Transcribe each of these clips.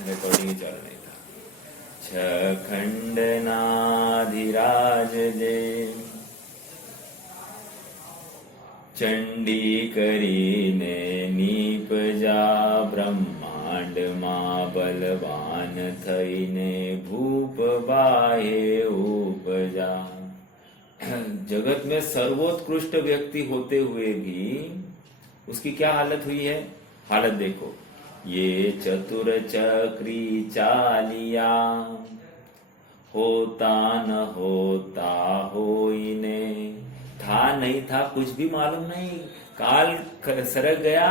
Recording चल रही था। छखंडनाधिराज जे चंडी કરીને નીપજા બ્રહ્માંડમાં બલવાન થઈને ભૂપ બાહે ઉપજા। जगत में सर्वोत्कृष्ट व्यक्ति होते हुए भी उसकी क्या हालत हुई है? हालत देखो, ये चतुर चक्री चालिया होता न होता होइने। था नहीं था कुछ भी मालूम नहीं, काल सरक गया।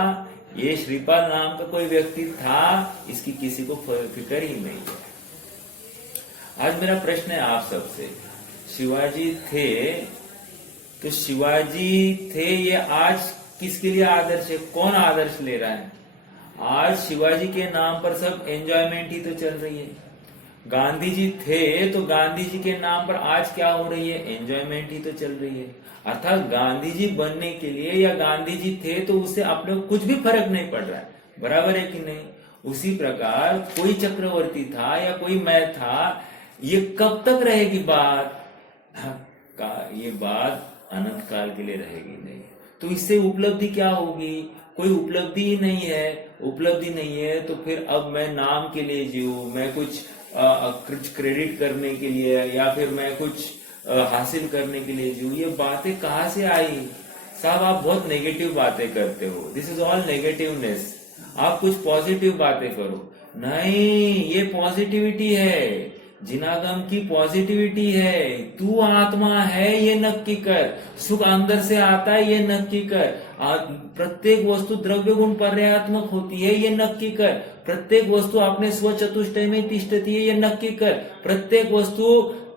ये श्रीपाल नाम का कोई व्यक्ति था, इसकी किसी को फिक्र ही नहीं है। आज मेरा प्रश्न है आप सबसे, शिवाजी थे तो शिवाजी थे ये आज किसके लिए आदर्श है? कौन आदर्श ले रहा है? आज शिवाजी के नाम पर सब एंजॉयमेंट ही तो चल रही है। गांधी जी थे तो गांधी जी के नाम पर आज क्या हो रही है? एंजॉयमेंट ही तो चल रही है। अर्थात गांधी जी बनने के लिए या गांधी जी थे तो उससे अपने को कुछ भी फर्क नहीं पड़ रहा है। बराबर है कि नहीं? उसी प्रकार कोई चक्रवर्ती था या कोई मैं था, ये कब तक रहेगी बात? ये बात अनंत काल के लिए रहेगी नहीं। तो इससे उपलब्धि क्या होगी? कोई उपलब्धि ही नहीं है। उपलब्धि नहीं है तो फिर अब मैं नाम के लिए जीऊं, मैं कुछ क्रेडिट करने के लिए या फिर मैं कुछ हासिल करने के लिए जीऊं, ये बातें कहाँ से आई? साहब आप बहुत नेगेटिव बातें करते हो। This is all negativeness. आप कुछ पॉजिटिव बातें करो। नहीं, ये पॉजिटिविटी है, जिनागम की पॉजिटिविटी है। तू आत्मा है ये नक्की कर, सुख अंदर से आता है ये नक्की कर। प्रत्येक वस्तु द्रव्य गुण पर्यात्मक होती है ये नक्की कर। प्रत्येक वस्तु अपने स्व चतुष्टय में तिष्ठती है ये नक्की कर। प्रत्येक वस्तु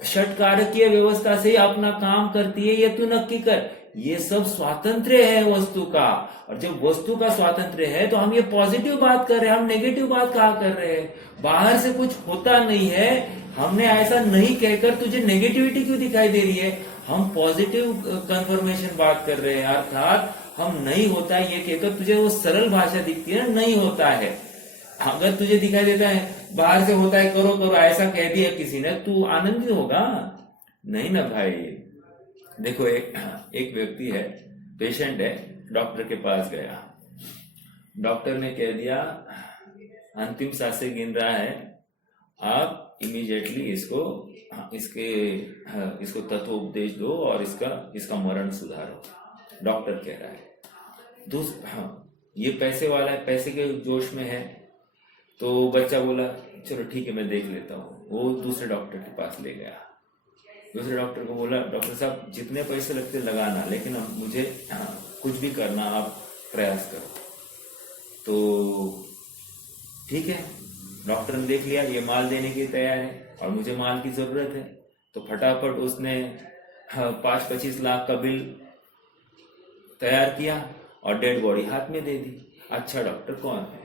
षटकारकीय व्यवस्था से अपना काम करती है ये तू नक्की कर। ये सब स्वातंत्र्य है वस्तु का, और जब वस्तु का स्वातंत्र्य है तो हम ये पॉजिटिव बात कर रहे हैं, हम नेगेटिव बात कहाँ कर रहे हैं? बाहर से कुछ होता नहीं है, हमने ऐसा नहीं कहकर तुझे नेगेटिविटी क्यों दिखाई दे रही है? हम पॉजिटिव कंफर्मेशन बात कर रहे हैं। अर्थात हम नहीं होता है ये कहकर तुझे वो सरल भाषा दिखती है ना, नहीं होता है। अगर तुझे दिखाई देता है बाहर से होता है, करो करो ऐसा कह दिया किसी ने, तू आनंदित होगा? नहीं ना भाई। देखो एक व्यक्ति है, पेशेंट है, डॉक्टर के पास गया। डॉक्टर ने कह दिया अंतिम सांसें गिन रहा है, आप इमीडिएटली इसको तत्व उपदेश दो और इसका मरण सुधारो। डॉक्टर कह रहा है। ये पैसे वाला है, पैसे के जोश में है। तो बच्चा बोला चलो ठीक है मैं देख लेता हूँ। वो दूसरे डॉक्टर के पास ले गया। दूसरे डॉक्टर को बोला डॉक्टर साहब जितने पैसे लगते लगाना, लेकिन मुझे कुछ भी करना, आप प्रयास करो। तो ठीक है, डॉक्टर ने देख लिया ये माल देने की तैयार है और मुझे माल की जरूरत है। तो फटाफट उसने 5-25 लाख का बिल तैयार किया और डेड बॉडी हाथ में दे दी। अच्छा डॉक्टर कौन है?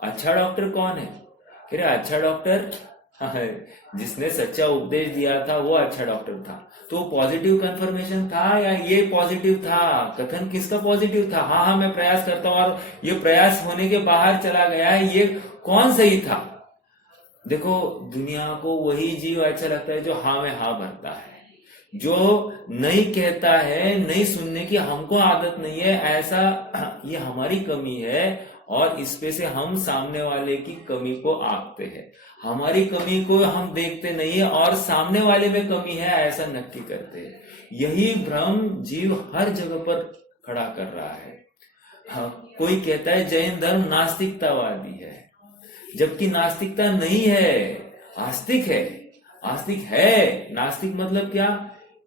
अच्छा डॉक्टर कौन है? कह रहे अच्छा डॉक्टर जिसने सच्चा उपदेश दिया था वो अच्छा डॉक्टर था। तो पॉजिटिव कंफर्मेशन था या ये पॉजिटिव था? कथन किसका पॉजिटिव था? हाँ मैं प्रयास करता हूं और ये प्रयास होने के बाहर चला गया है, ये कौन सही था? देखो दुनिया को वही जीव अच्छा लगता है जो हाँ में हाँ भरता है, जो नहीं कहता है, नहीं सुनने की हमको आदत नहीं है। ऐसा ये हमारी कमी है और इस पे से हम सामने वाले की कमी को आंकते हैं। हमारी कमी को हम देखते नहीं है और सामने वाले में कमी है ऐसा नक्की करते हैं। यही भ्रम जीव हर जगह पर खड़ा कर रहा है। हाँ, कोई कहता है जैन धर्म नास्तिकतावादी है, जबकि नास्तिकता नहीं है, आस्तिक है। आस्तिक है, नास्तिक मतलब क्या?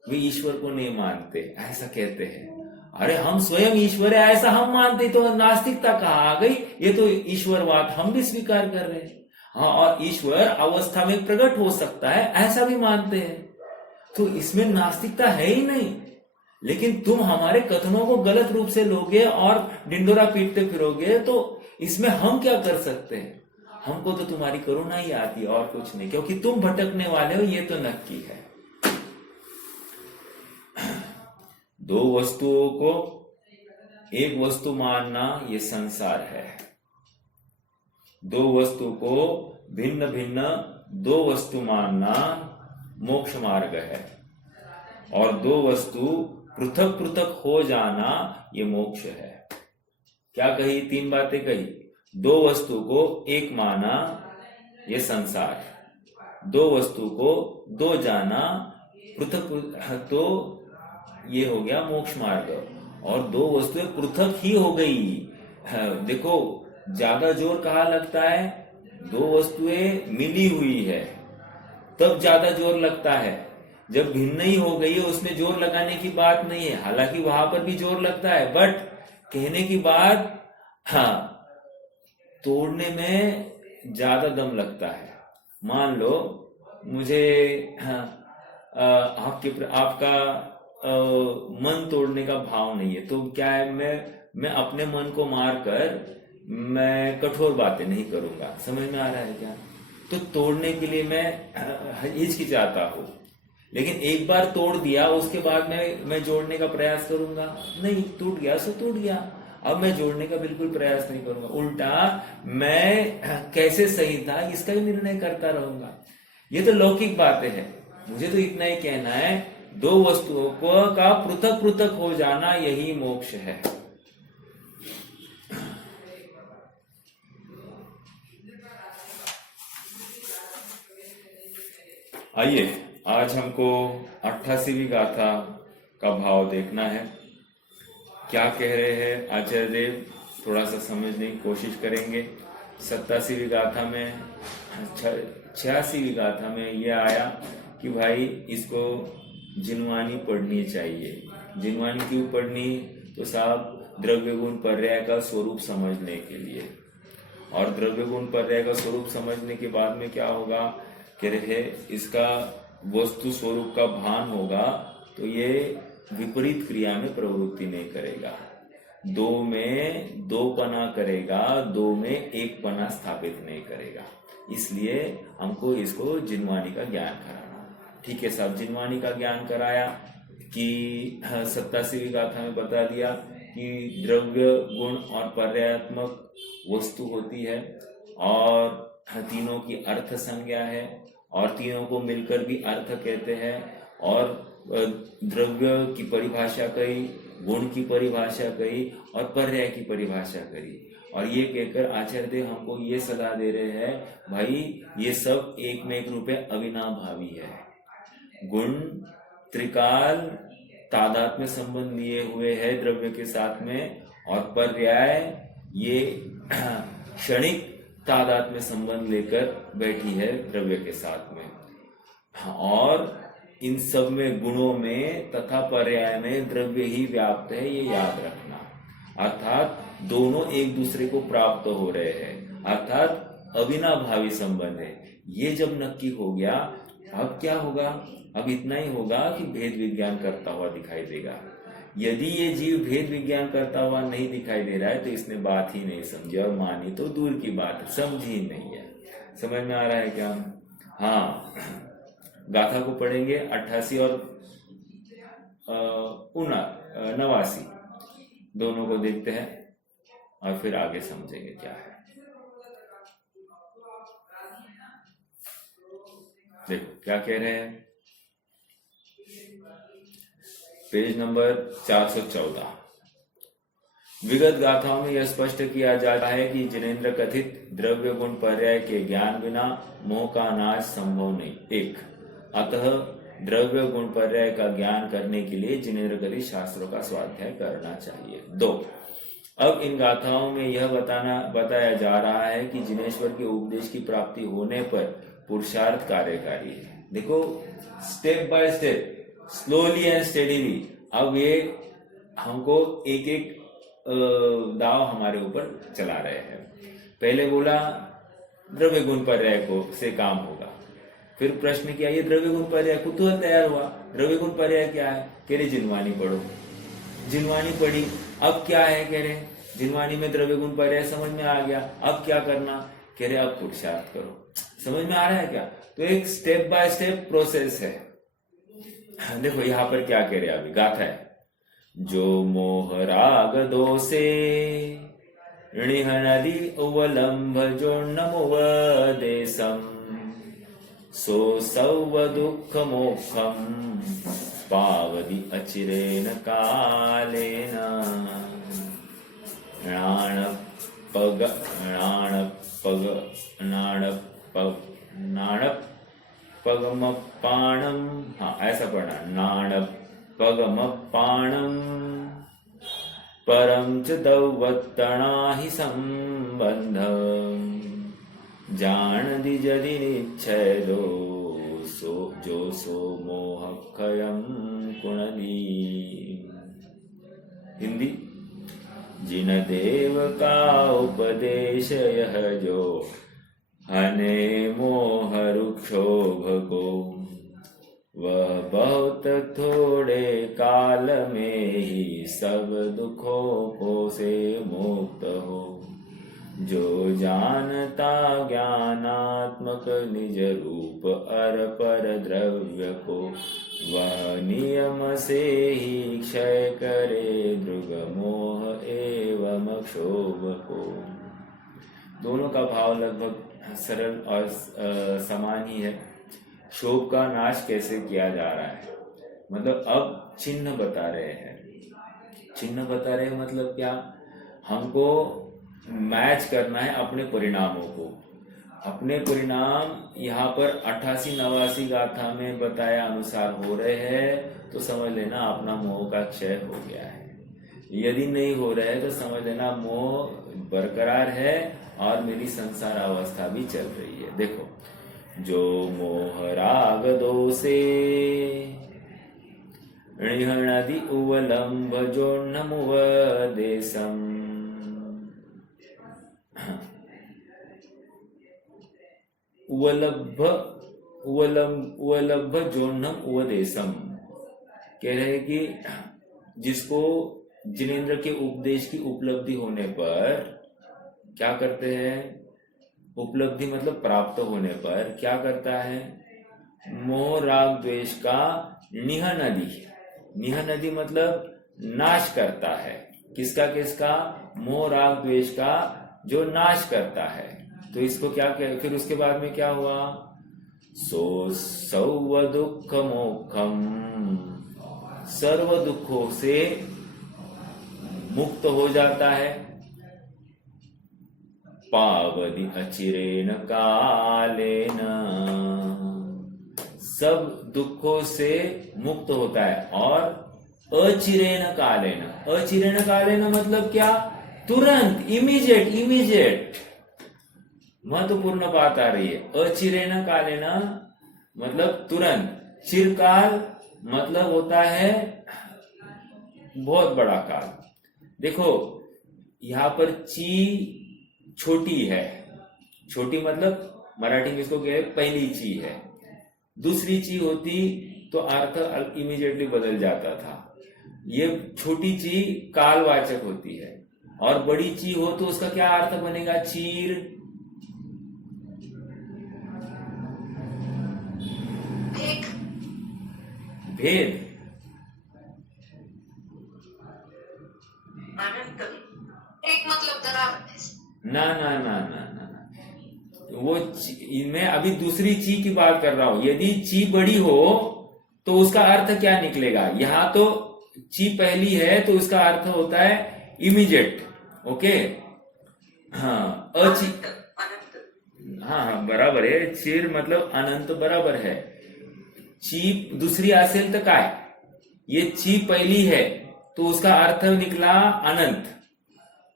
वे ईश्वर को नहीं मानते ऐसा कहते हैं। अरे हम स्वयं ईश्वर है ऐसा हम मानते, तो नास्तिकता कहाँ आ गई? ये तो ईश्वरवाद हम भी स्वीकार कर रहे हैं। हाँ, और ईश्वर अवस्था में प्रकट हो सकता है ऐसा भी मानते हैं। तो इसमें नास्तिकता है ही नहीं। लेकिन तुम हमारे कथनों को गलत रूप से लोगे और डिंडोरा पीटते फिरोगे, तो इसमें हम क्या कर सकते हैं? हमको तो तुम्हारी करुणा ही आती है और कुछ नहीं, क्योंकि तुम भटकने वाले हो ये तो नक्की है। दो वस्तुओं को एक वस्तु मानना ये संसार है। दो वस्तु को भिन्न भिन्न दो वस्तु मानना मोक्ष मार्ग है, और दो वस्तु पृथक पृथक हो जाना ये मोक्ष है। क्या कही? तीन बातें कही। दो वस्तु को एक माना ये संसार, दो वस्तु को दो जाना पृथक, तो ये हो गया मोक्ष मार्ग। और दो वस्तुएं पृथक ही हो गई। देखो ज्यादा जोर कहाँ लगता है? दो वस्तुएं मिली हुई है तब ज्यादा जोर लगता है। जब भिन्न ही हो गई है उसमें जोर लगाने की बात नहीं है, हालांकि वहां पर भी जोर लगता है, बट कहने की बात हाँ तोड़ने में ज्यादा दम लगता है। मान लो मुझे आपका मन तोड़ने का भाव नहीं है, तो क्या है, मैं अपने मन को मारकर मैं कठोर बातें नहीं करूंगा। समझ में आ रहा है क्या? तो तोड़ने के लिए मैं हिचकिचाता हूं, लेकिन एक बार तोड़ दिया उसके बाद मैं जोड़ने का प्रयास करूंगा नहीं। टूट गया सो टूट गया, अब मैं जोड़ने का बिल्कुल प्रयास नहीं करूंगा। उल्टा मैं कैसे सही था इसका ही निर्णय करता रहूंगा। ये तो लौकिक बातें हैं। मुझे तो इतना ही कहना है, दो वस्तुओं का पृथक पृथक हो जाना यही मोक्ष है। आइए आज हमको 88वीं गाथा का भाव देखना है। क्या कह रहे हैं आचार्य देव, थोड़ा सा समझने की कोशिश करेंगे। 87वीं गाथा में 86वीं गाथा में यह आया कि भाई इसको जिनवानी पढ़नी चाहिए। जिनवानी क्यों पढ़नी? तो साहब द्रव्य गुण पर्याय का स्वरूप समझने के लिए, और द्रव्य गुण पर्याय का स्वरूप समझने के बाद में क्या होगा, कह रहे इसका वस्तु स्वरूप का भान होगा तो ये विपरीत क्रिया में प्रवृत्ति नहीं करेगा, दो में दो पना करेगा, दो में एक पना स्थापित नहीं करेगा। इसलिए हमको इसको जिनवानी का ज्ञान कराना। ठीक है साहब, जिनवानी का ज्ञान कराया कि 87वीं गाथा में बता दिया कि द्रव्य गुण और पर्यायात्मक वस्तु होती है, और तीनों की अर्थ संज्ञा है, और तीनों को मिलकर भी अर्थ कहते हैं। और द्रव्य की परिभाषा कही, गुण की परिभाषा कही, और पर्याय की परिभाषा करी। और ये कहकर आचार्य देव हमको ये सलाह दे रहे हैं, भाई ये सब एक में एक रूप अविनाभावी है। गुण त्रिकाल तादात्म्य संबंध लिए हुए है द्रव्य के साथ में, और पर्याय ये क्षणिक तादात्म्य संबंध लेकर बैठी है द्रव्य के साथ में। और इन सब में गुणों में तथा पर्याय में द्रव्य ही व्याप्त है, ये याद रखना। अर्थात दोनों एक दूसरे को प्राप्त हो रहे हैं, अर्थात अविनाभावी संबंध है। ये जब नक्की हो गया, अब क्या होगा? अब इतना ही होगा कि भेद विज्ञान करता हुआ दिखाई देगा। यदि ये जीव भेद विज्ञान करता हुआ नहीं दिखाई दे रहा है तो इसने बात ही नहीं समझी, और मानी तो दूर की बात, समझी ही नहीं है। समझ में आ रहा है क्या? हाँ, गाथा को पढ़ेंगे 88 और 89 दोनों को देखते हैं और फिर आगे समझेंगे क्या है। देखो क्या कह रहे हैं, पेज नंबर 414। विगत गाथाओं में यह स्पष्ट किया जाता है कि जिनेन्द्र कथित द्रव्य गुण पर्याय के ज्ञान बिना मोह का नाश संभव नहीं। एक, अतः द्रव्य गुण पर्याय का ज्ञान करने के लिए जिनेन्द्र कथित शास्त्रों का स्वाध्याय करना चाहिए। दो, अब इन गाथाओं में यह बताया जा रहा है कि जिनेश्वर के उपदेश की प्राप्ति होने पर पुरुषार्थ कार्यकारी है। देखो step by step, slowly and steadily, अब ये हमको एक एक दाव हमारे ऊपर चला रहे हैं। पहले बोला द्रव्य गुण पर्याय को से काम होगा, फिर प्रश्न किया ये द्रव्य गुण पर्याय कुतूहल तैयार हुआ, द्रव्य गुण पर्याय क्या है? कह रहे जिनवानी पढ़ो। जिनवानी पढ़ी, अब क्या है? कह रहे जिनवानी में द्रव्य गुण पर्याय समझ में आ गया, अब क्या करना? कह रहे अब पुरुषार्थ करो। समझ में आ रहा है क्या? तो एक स्टेप बाय स्टेप प्रोसेस है। देखो यहाँ पर क्या कह रहे, अभी गाथा है, जो मोह राग दोषे ऋणिह नदी उवलम्भजोन्नमुवदेशम् सोऽसौ दुःखमोक्षम् पावति अचिरेण कालेन नाणपगमपाणम, हाँ ऐसा पढ़ना, नाणपगमपाणम परम च दौवत्तणा हि संबंधम जान दिजदि निच्छेदो जो सो मोहक्षयं कुणली। हिंदी। जिन देव का उपदेश यह जो हने मोह रुक्षोभ को, वह बहुत थोड़े काल में ही सब दुखों को से मुक्त हो। जो जानता ज्ञानात्मक निज रूप अर पर द्रव्य को, वह नियम से ही क्षय करे दृग मोह एवं क्षोभ को। दोनों का भाव लगभग सरल और समान ही है। क्षोभ का नाश कैसे किया जा रहा है, मतलब अब चिन्ह बता रहे हैं। चिन्ह बता रहे हैं मतलब क्या, हमको मैच करना है अपने परिणामों को। अपने परिणाम यहाँ पर 88-89 गाथा में बताया अनुसार हो रहे हैं तो समझ लेना अपना मोह का क्षय हो गया है। यदि नहीं हो रहा है तो समझ लेना मोह बरकरार है और मेरी संसार अवस्था भी चल रही है। देखो, जो मोह राग दोषे ऋणिह नदी उवलम्भ जोन्नमुवदेशम् उवलब्ध जोन्नम उपदेशम, कह रहे हैं कि जिसको जिनेन्द्र के उपदेश की उपलब्धि होने पर क्या करते हैं, उपलब्धि मतलब प्राप्त होने पर क्या करता है, मोह राग द्वेष का निह नदी मतलब नाश करता है। किसका किसका, मोह राग द्वेष का जो नाश करता है। तो इसको क्या कह, फिर उसके बाद में क्या हुआ, सौ दुख मोक्षम, सर्व दुखों से मुक्त हो जाता है। पावति अचिरेण कालेन, सब दुखों से मुक्त होता है। और अचिरेण कालेन मतलब क्या, तुरंत, इमीडिएट। महत्वपूर्ण बात आ रही है। अचिरेण कालेन मतलब तुरंत। चिरकाल मतलब होता है बहुत बड़ा काल। देखो यहाँ पर ची छोटी है, छोटी मतलब मराठी में इसको क्या, पहली ची है। दूसरी ची होती तो अर्थ इमीडिएटली बदल जाता था। ये छोटी ची कालवाचक होती है और बड़ी ची हो तो उसका क्या अर्थ बनेगा, चीर भेद। एक मतलब ना वो मैं अभी दूसरी ची की बात कर रहा हूं। यदि ची बड़ी हो तो उसका अर्थ क्या निकलेगा, यहां तो ची पहली है तो उसका अर्थ होता है इमीडिएट। ओके, हाँ हाँ बराबर है। चिर मतलब अनंत बराबर है। ची दुसरी असेल तर काय, ये ची पहली है तो उसका अर्थ निकला अनंत।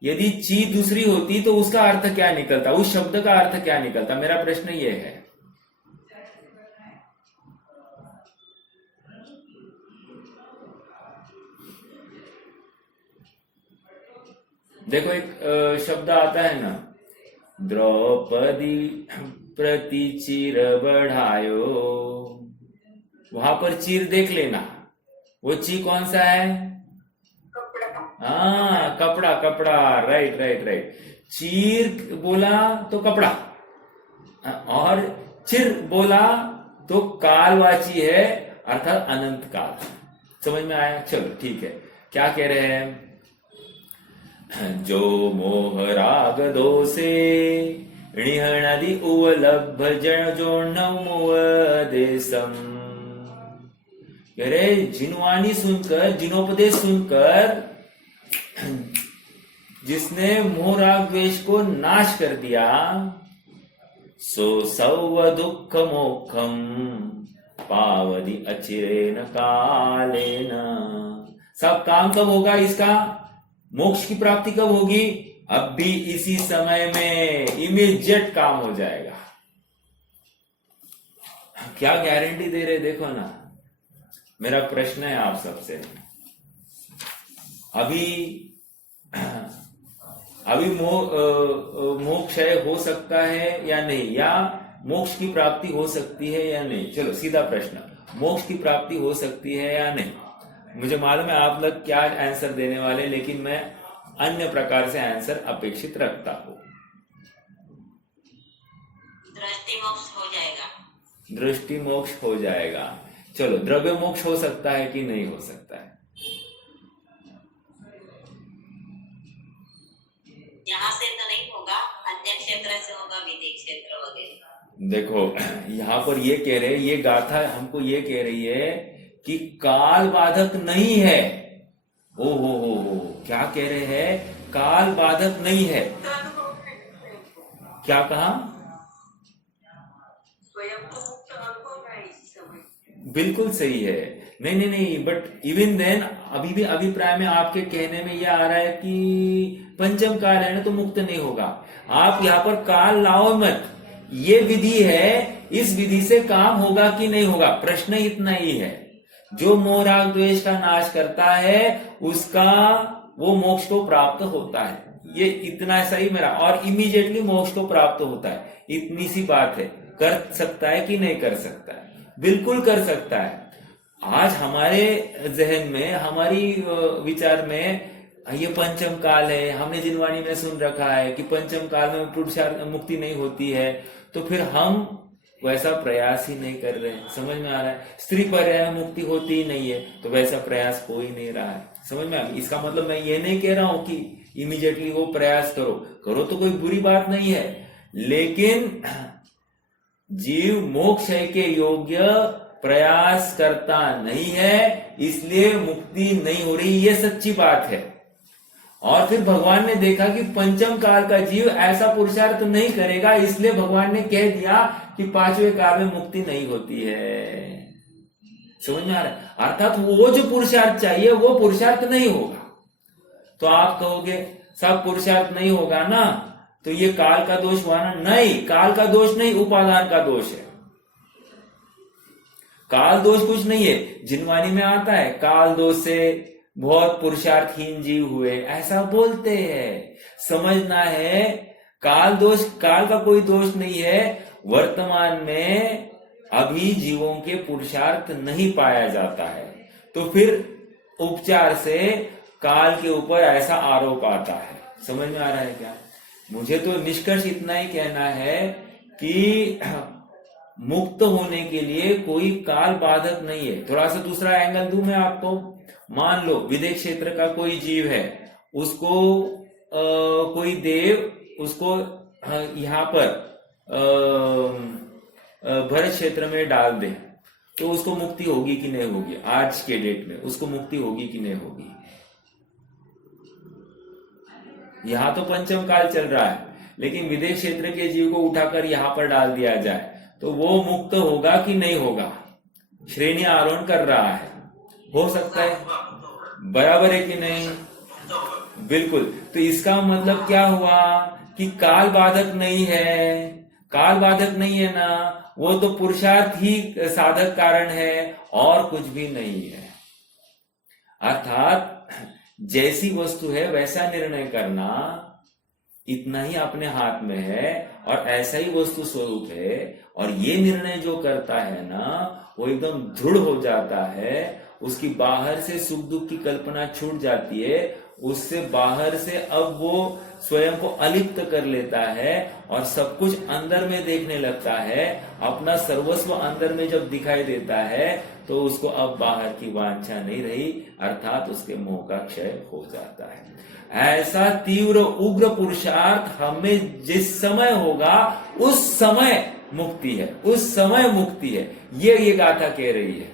यदि ची दूसरी होती तो उसका अर्थ क्या निकलता, उस शब्द का अर्थ क्या निकलता, मेरा प्रश्न ये है। देखो एक शब्द आता है ना, द्रौपदी प्रति चिर बढ़ायो, वहां पर चीर देख लेना, वो ची कौन सा है, हाँ कपड़ा, राइट। चीर बोला तो कपड़ा और चिर बोला तो कालवाची है, अर्थात अनंत काल। समझ में आया, चलो ठीक है। क्या कह रहे हैं, जो मोह राग दोषे णिहणदि उवलभ जन जोणमुव देशम। कह रहे जिनवाणी सुनकर, जिनोपदेश सुनकर जिसने मोह राग द्वेष को नाश कर दिया, सो सौव दुख मोक्षम पावदि अचिरेन कालेन। सब काम कब होगा इसका? मोक्ष की प्राप्ति कब होगी? अब भी इसी समय में, इमीडिएट काम हो जाएगा। क्या गारंटी दे रहे देखो ना। मेरा प्रश्न है आप सबसे, अभी मोक्ष हो सकता है या नहीं, या मोक्ष की प्राप्ति हो सकती है या नहीं? चलो सीधा प्रश्न, मोक्ष की प्राप्ति हो सकती है या नहीं? मुझे मालूम है आप लोग क्या आंसर देने वाले, लेकिन मैं अन्य प्रकार से आंसर अपेक्षित रखता हूं। दृष्टि मोक्ष हो जाएगा। दृष्टि मोक्ष हो जाएगा। चलो द्रव्य मोक्ष हो सकता है कि नहीं हो सकता है? यहाँ से तो नहीं होगा, अन्य क्षेत्र से होगा, विदेश क्षेत्र वगैरह। देखो यहाँ पर ये कह रहे, ये गाथा हमको ये कह रही है कि काल बाधक नहीं है। ओ हो, क्या कह रहे हैं? काल बाधक नहीं है। क्या कहा? स्वयं को मुक्त अनुभव है इस समय। बिल्कुल सही है। नहीं, बट इवन देन अभी भी अभिप्राय में आपके कहने में यह आ रहा है कि पंचम काल है ना, तो मुक्त नहीं होगा। आप यहाँ पर काल लाओ मत, ये विधि है, इस विधि से काम होगा कि नहीं होगा, प्रश्न इतना ही है। जो मोह राग द्वेष का नाश करता है उसका वो मोक्ष को प्राप्त होता है, ये इतना सही मेरा, और इमीडिएटली मोक्ष को प्राप्त होता है, इतनी सी बात है। कर सकता है कि नहीं कर सकता है? बिल्कुल कर सकता है। आज हमारे जहन में, हमारी विचार में ये पंचम काल है, हमने जिनवाणी में सुन रखा है कि पंचम काल में पुरुषार्थ मुक्ति नहीं होती है, तो फिर हम वैसा प्रयास ही नहीं कर रहे हैं। समझ में आ रहा है? स्त्री पर्याय मुक्ति होती ही नहीं है, तो वैसा प्रयास हो ही नहीं रहा है। समझ में आ गया? इसका मतलब मैं ये नहीं कह रहा हूं कि इमीडिएटली वो प्रयास करो तो कोई बुरी बात नहीं है, लेकिन जीव मोक्ष के योग्य प्रयास करता नहीं है, इसलिए मुक्ति नहीं हो रही, ये सच्ची बात है। और फिर भगवान ने देखा कि पंचम काल का जीव ऐसा पुरुषार्थ नहीं करेगा, इसलिए भगवान ने कह दिया कि पांचवें काल में मुक्ति नहीं होती है। समझ में आ रहा है? अर्थात वो जो पुरुषार्थ चाहिए वो पुरुषार्थ नहीं होगा। तो आप कहोगे सब पुरुषार्थ नहीं होगा ना, तो ये काल का दोष हुआ ना? नहीं, काल का दोष नहीं, उपादान का दोष है। काल दोष कुछ नहीं है। जिनवाणी में आता है काल दोष से बहुत पुरुषार्थहीन जीव हुए, ऐसा बोलते हैं। समझना है काल दोष, काल का कोई दोष नहीं है। वर्तमान में अभी जीवों के पुरुषार्थ नहीं पाया जाता है, तो फिर उपचार से काल के ऊपर ऐसा आरोप आता है। समझ में आ रहा है क्या? मुझे तो निष्कर्ष इतना ही कहना है कि मुक्त होने के लिए कोई काल बाधक नहीं है। थोड़ा सा दूसरा एंगल दूं मैं आपको। मान लो विदेश क्षेत्र का कोई जीव है, उसको कोई देव उसको यहाँ पर भरत क्षेत्र में डाल दे, तो उसको मुक्ति होगी कि नहीं होगी? आज के डेट में उसको मुक्ति होगी कि नहीं होगी? यहाँ तो पंचम काल चल रहा है, लेकिन विदेश क्षेत्र के जीव को उठाकर यहाँ पर डाल दिया जाए तो वो मुक्त होगा कि नहीं होगा? श्रेणी आरोहण कर रहा है, हो सकता है, बराबर है कि नहीं? बिल्कुल। तो इसका मतलब क्या हुआ कि काल बाधक नहीं है। काल बाधक नहीं है ना, वो तो पुरुषार्थ ही साधक कारण है और कुछ भी नहीं है। अर्थात जैसी वस्तु है वैसा निर्णय करना इतना ही अपने हाथ में है, और ऐसा ही वस्तु स्वरूप है। और ये निर्णय जो करता है ना, वो एकदम दृढ़ हो जाता है, उसकी बाहर से सुख दुख की कल्पना छूट जाती है, उससे बाहर से अब वो स्वयं को अलिप्त कर लेता है और सब कुछ अंदर में देखने लगता है, अपना सर्वस्व अंदर में जब दिखाई देता है तो उसको अब बाहर की वांछा नहीं रही, अर्थात उसके मोह का क्षय हो जाता है। ऐसा तीव्र उग्र पुरुषार्थ हमें जिस समय होगा उस समय मुक्ति है, उस समय मुक्ति है, ये गाथा कह रही है।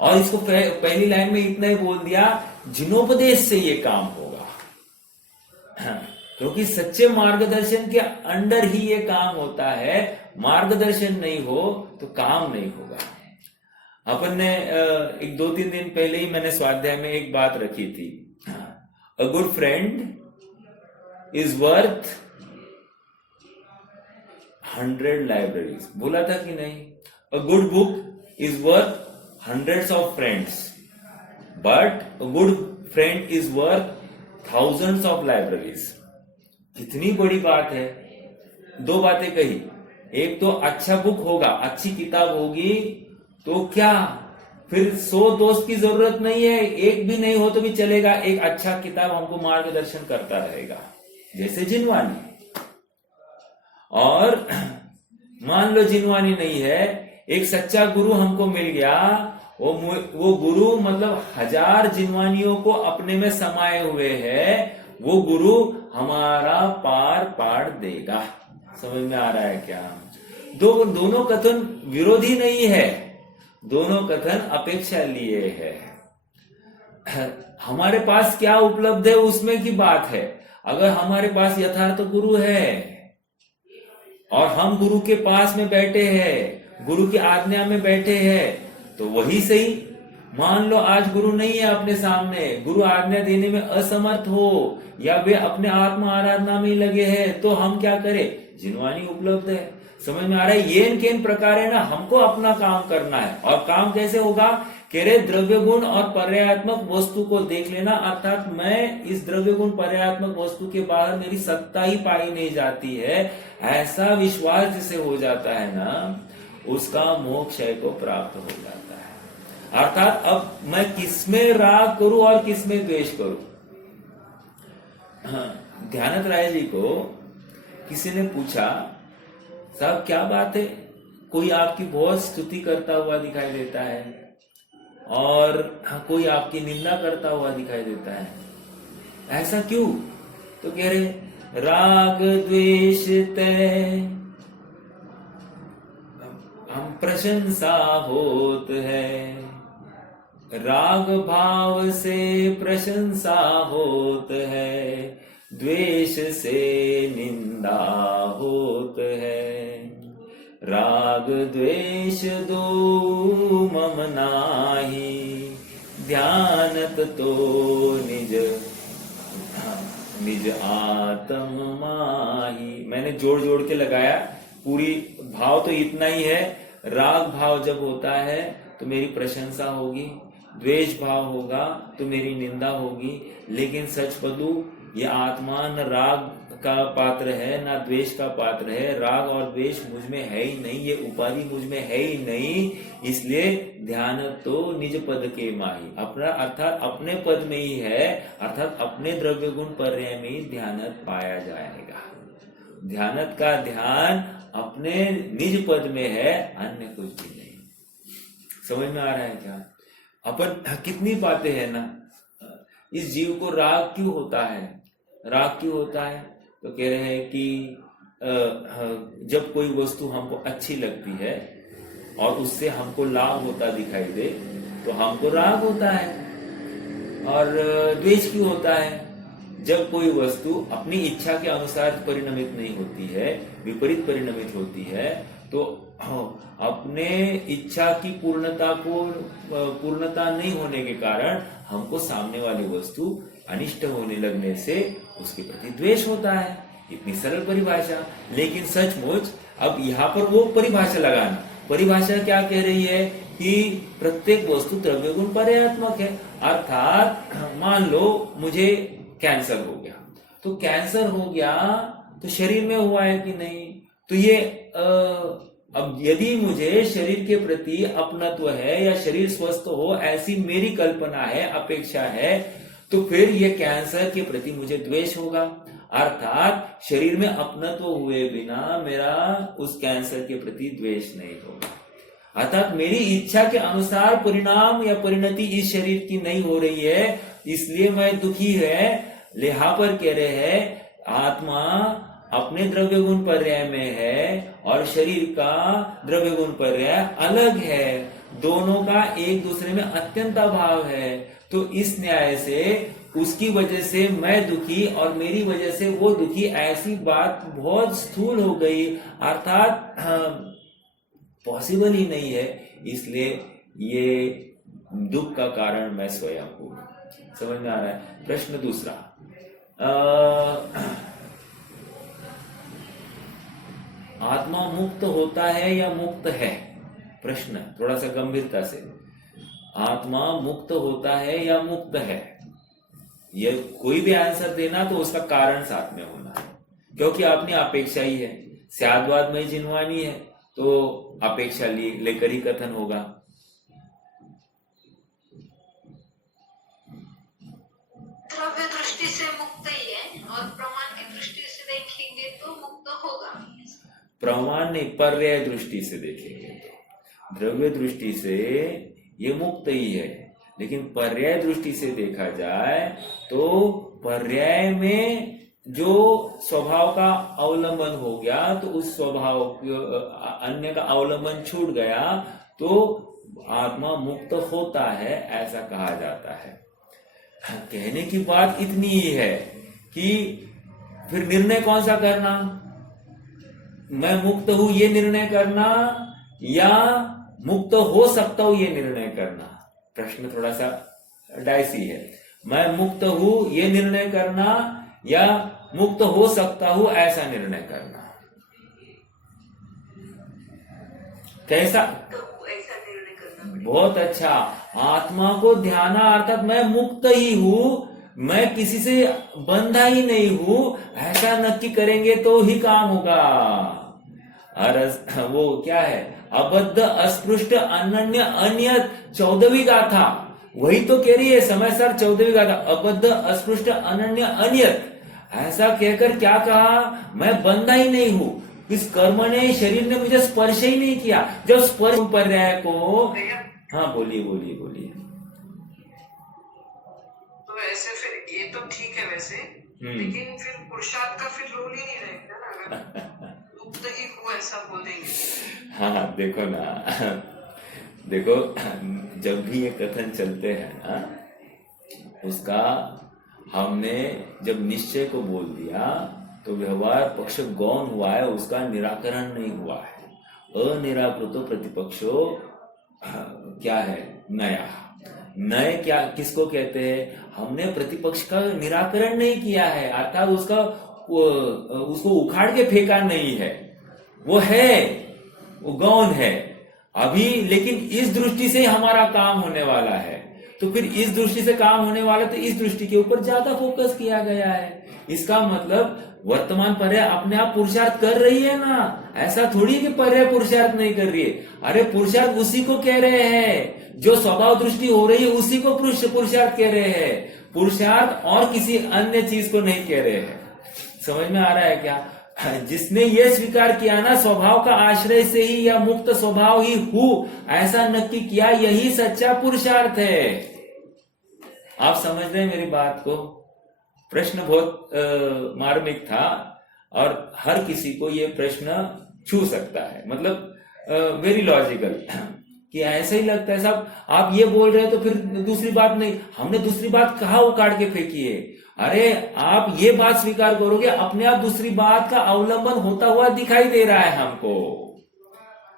और इसको पहली लाइन में इतना ही बोल दिया, जिनोपदेश से ये काम होगा, क्योंकि सच्चे मार्गदर्शन के अंडर ही ये काम होता है। मार्गदर्शन नहीं हो तो काम नहीं होगा। अपन ने एक 2-3 दिन पहले ही मैंने स्वाध्याय में एक बात रखी थी, a good friend is worth 100 libraries, बोला था कि नहीं? A good book is worth hundreds of friends, but a good friend is worth thousands of libraries. कितनी बड़ी बात है। 2 बातें कही, एक तो अच्छा बुक होगा, अच्छी किताब होगी तो क्या फिर 100 दोस्त की जरूरत नहीं है, एक भी नहीं हो तो भी चलेगा, एक अच्छा किताब हमको मार्गदर्शन करता रहेगा, जैसे जिनवानी। और मान लो जिनवानी नहीं है, एक सच्चा गुरु हमको मिल गया, वो गुरु मतलब 1000 जिनवानियों को अपने में समाये हुए है, वो गुरु हमारा पार पाड़ देगा। समझ में आ रहा है क्या? दोनों कथन विरोधी नहीं है, दोनों कथन अपेक्षा लिए है। हमारे पास क्या उपलब्ध है उसमें की बात है। अगर हमारे पास यथार्थ गुरु है और हम गुरु के पास में बैठे हैं, गुरु की आज्ञा में बैठे हैं, तो वही सही। मान लो आज गुरु नहीं है अपने सामने, गुरु आज्ञा देने में असमर्थ हो या वे अपने आत्म आराधना में लगे हैं, तो हम क्या करें? जिनवानी उपलब्ध है। समझ में आ रहा है? ये किन प्रकार है ना, हमको अपना काम करना है। और काम कैसे होगा? कह रहे द्रव्य गुण और पर्यायात्मक वस्तु को देख लेना, अर्थात मैं इस द्रव्य गुण पर्यायात्मक वस्तु के बाहर मेरी सत्ता ही पाई नहीं जाती है, ऐसा विश्वास जिसे हो जाता है ना, उसका मोक्ष को प्राप्त हो जाता है। अर्थात अब मैं किसमें राग करूं और किसमें द्वेष करूं। ध्यानत राय जी को किसी ने पूछा, साहब क्या बात है, कोई आपकी बहुत स्तुति करता हुआ दिखाई देता है और कोई आपकी निंदा करता हुआ दिखाई देता है, ऐसा क्यों? तो कह रहे राग द्वेष तय हम प्रशंसा होत है, राग भाव से प्रशंसा होत है, द्वेष से निंदा होत है। राग द्वेष दो मम नाही, ध्यानत तो निज आत्म माही। मैंने जोड़ जोड़ के लगाया, पूरी भाव तो इतना ही है। राग भाव जब होता है तो मेरी प्रशंसा होगी, द्वेष भाव होगा तो मेरी निंदा होगी। लेकिन सच बदलू, ये आत्मा न राग का पात्र है ना द्वेष का पात्र है। राग और द्वेष मुझ में है ही नहीं, ये उपाधि मुझ में है ही नहीं। इसलिए ध्यान तो निज पद के माही, अपना अर्थात अपने पद में ही है, अर्थात अपने द्रव्य गुण पर्याय में ही ध्यानत पाया जाएगा। ध्यानत का ध्यान अपने निज पद में है, अन्य कुछ भी नहीं। समझ में आ रहा है क्या? अपन कितनी बातें हैं ना, इस जीव को राग क्यों होता है? राग क्यों होता है? तो कह रहे हैं कि जब कोई वस्तु हमको अच्छी लगती है और उससे हमको लाभ होता दिखाई दे तो हमको राग होता है। और द्वेष क्यों होता है? जब कोई वस्तु अपनी इच्छा के अनुसार परिणमित नहीं होती है, विपरीत परिणमित होती है, तो अपने इच्छा की पूर्णता नहीं होने के कारण हमको सामने वाली वस्तु अनिष्ट होने लगने से उसके प्रति द्वेष होता है। इतनी सरल परिभाषा, लेकिन सचमुच अब यहाँ पर वो परिभाषा लगाना, परिभाषा क्या कह रही है कि प्रत्येक वस्तु द्रव्य गुण पर्यायात्मक है। अर्थात मान लो मुझे कैंसर हो गया, तो कैंसर हो गया तो शरीर में हुआ है कि नहीं? तो ये अब यदि मुझे शरीर के प्रति अपनत्व है या शरीर स्वस्थ हो ऐसी मेरी कल्पना है, अपेक्षा है, तो फिर ये कैंसर के प्रति मुझे द्वेष होगा, अर्थात शरीर में अपनत्व हुए बिना मेरा उस कैंसर के प्रति द्वेष नहीं होगा। अर्थात मेरी इच्छा के अनुसार परिणाम या परिणति इस शरीर की नहीं हो रही है, इसलिए मैं दुखी है। यहाँ पर कह रहे हैं आत्मा अपने द्रव्य गुण पर्याय में है और शरीर का द्रव्य गुण पर्याय अलग है, दोनों का एक दूसरे में अत्यंत अभाव है। तो इस न्याय से उसकी वजह से मैं दुखी और मेरी वजह से वो दुखी, ऐसी बात बहुत स्थूल हो गई, अर्थात पॉसिबल ही नहीं है। इसलिए ये दुख का कारण मैं स्वयं हूं। समझ में आ रहा है? प्रश्न दूसरा, आत्मा मुक्त होता है या मुक्त है? प्रश्न थोड़ा सा गंभीरता से, आत्मा मुक्त होता है या मुक्त है? ये कोई भी आंसर देना तो उसका कारण साथ में होना है, क्योंकि आपने अपेक्षा ही है, स्याद्वाद में जिनवानी है तो अपेक्षा लेकर ही कथन होगा। द्रव्य दृष्टि से मुक्त ही है और प्रमाण की दृष्टि से देखेंगे तो मुक्त होगा। प्रमाण नहीं, पर्याय दृष्टि से देखेंगे तो, द्रव्य दृष्टि से ये मुक्त ही है, लेकिन पर्याय दृष्टि से देखा जाए तो पर्याय में जो स्वभाव का अवलंबन हो गया तो उस स्वभाव अन्य का अवलंबन छूट गया तो आत्मा मुक्त होता है, ऐसा कहा जाता है। कहने की बात इतनी ही है कि फिर निर्णय कौन सा करना, मैं मुक्त हूं ये निर्णय करना या मुक्त हो सकता हूं ये निर्णय करना? प्रश्न थोड़ा सा डाइसी है। मैं मुक्त हूं ये निर्णय करना या मुक्त हो सकता हूं ऐसा निर्णय करना? कैसा? तो ऐसा निर्णय करना। बहुत अच्छा। आत्मा को ध्याना, अर्थात मैं मुक्त ही हूं, मैं किसी से बंधा ही नहीं हूं, ऐसा नक्की करेंगे तो ही काम होगा। वो क्या है, अबद्ध अस्पृष्ट अनन्य अन्यत 14वीं गाथा, वही तो कह रही है समय सर 14वीं गाथा, अबद्ध अस्पृष्ट अनन्य अन्यत। ऐसा कहकर क्या कहा, मैं बंधा ही नहीं हूं, इस कर्म ने शरीर ने मुझे स्पर्श ही नहीं किया। जब स्पर्श पर्याय को, हाँ बोलिए बोलिए बोलिए। तो ऐसे फिर ये तो ठीक है वैसे, लेकिन फिर पुरुषार्थ का फिर रोल ही नहीं रहेगा ना, अगर मुक्त ही हुआ ऐसा बोलेंगे। हाँ देखो ना, देखो जब भी ये कथन चलते हैं ना, उसका हमने जब निश्चय को बोल दिया तो व्यवहार पक्ष गौण हुआ है, उसका निराकरण नहीं हुआ है। अनिराकृतो प्रतिपक्षो क्या है, नया। नए क्या किसको कहते हैं? हमने प्रतिपक्ष का निराकरण नहीं किया है, अर्थात उसको उखाड़ के फेंका नहीं है, वो है, वो गौण है अभी, लेकिन इस दृष्टि से हमारा काम होने वाला है। तो फिर इस दृष्टि से काम होने वाला, तो इस दृष्टि के ऊपर ज्यादा फोकस किया गया है। इसका मतलब वर्तमान पर्याय अपने आप पुरुषार्थ कर रही है ना, ऐसा थोड़ी कि पर्याय पुरुषार्थ नहीं कर रही है। अरे पुरुषार्थ उसी को कह रहे हैं, जो स्वभाव दृष्टि हो रही है उसी को पुरुषार्थ कह रहे हैं, पुरुषार्थ और किसी अन्य चीज को नहीं कह रहे हैं। समझ में आ रहा है क्या? जिसने ये स्वीकार किया ना, स्वभाव का आश्रय से ही या मुक्त स्वभाव ही हूं, ऐसा नक्की किया, यही सच्चा पुरुषार्थ है। आप समझ रहे हैं मेरी बात को? प्रश्न बहुत मार्मिक था और हर किसी को ये प्रश्न छू सकता है, मतलब वेरी लॉजिकल, कि ऐसे ही लगता है साहब आप ये बोल रहे हैं तो फिर दूसरी बात नहीं, हमने दूसरी बात कहाँ उखाड़ के फेंकी है? अरे आप ये बात स्वीकार करोगे, अपने आप दूसरी बात का अवलंबन होता हुआ दिखाई दे रहा है हमको।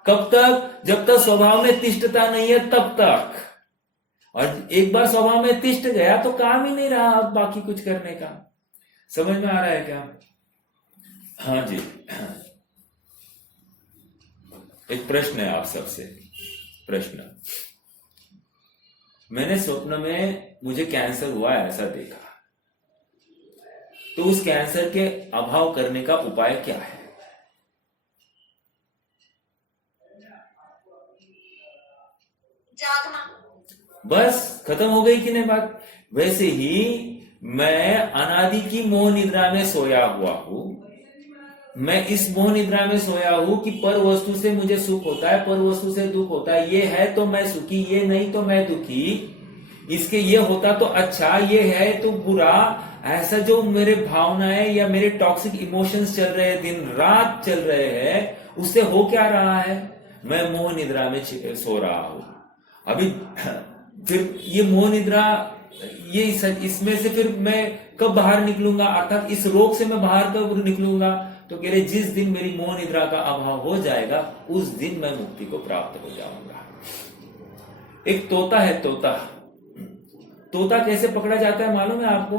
कब तक? जब तक स्वभाव में तिष्ठता नहीं है तब तक। और एक बार स्वभाव में तिष्ठ गया तो काम ही नहीं रहा बाकी कुछ करने का। समझ में आ रहा है क्या? हाँ जी, एक प्रश्न है आप सबसे। प्रश्न, मैंने स्वप्न में मुझे कैंसर हुआ है ऐसा देखा, तो उस कैंसर के अभाव करने का उपाय क्या है? जागना। बस खत्म हो गई कि नहीं बात? वैसे ही मैं अनादि की मोह निद्रा में सोया हुआ हूं। मैं इस मोह निद्रा में सोया हूं कि पर वस्तु से मुझे सुख होता है, पर वस्तु से दुख होता है, ये है तो मैं सुखी, ये नहीं तो मैं दुखी, इसके ये होता तो अच्छा, ये है तो बुरा। ऐसा जो मेरे भावनाएं या मेरे टॉक्सिक इमोशंस चल रहे हैं, दिन रात चल रहे हैं, उससे हो क्या रहा है? मैं मोह निद्रा में सो रहा हूं। अभी फिर ये मोह निद्रा, ये इसमें से फिर मैं कब बाहर निकलूंगा, अर्थात इस रोग से मैं बाहर कब निकलूंगा? तो कह रहे जिस दिन मेरी मोह निद्रा का अभाव हो जाएगा, उस दिन मैं मुक्ति को प्राप्त हो जाऊंगा। एक तोता है, तोता। तोता कैसे पकड़ा जाता है मालूम है आपको?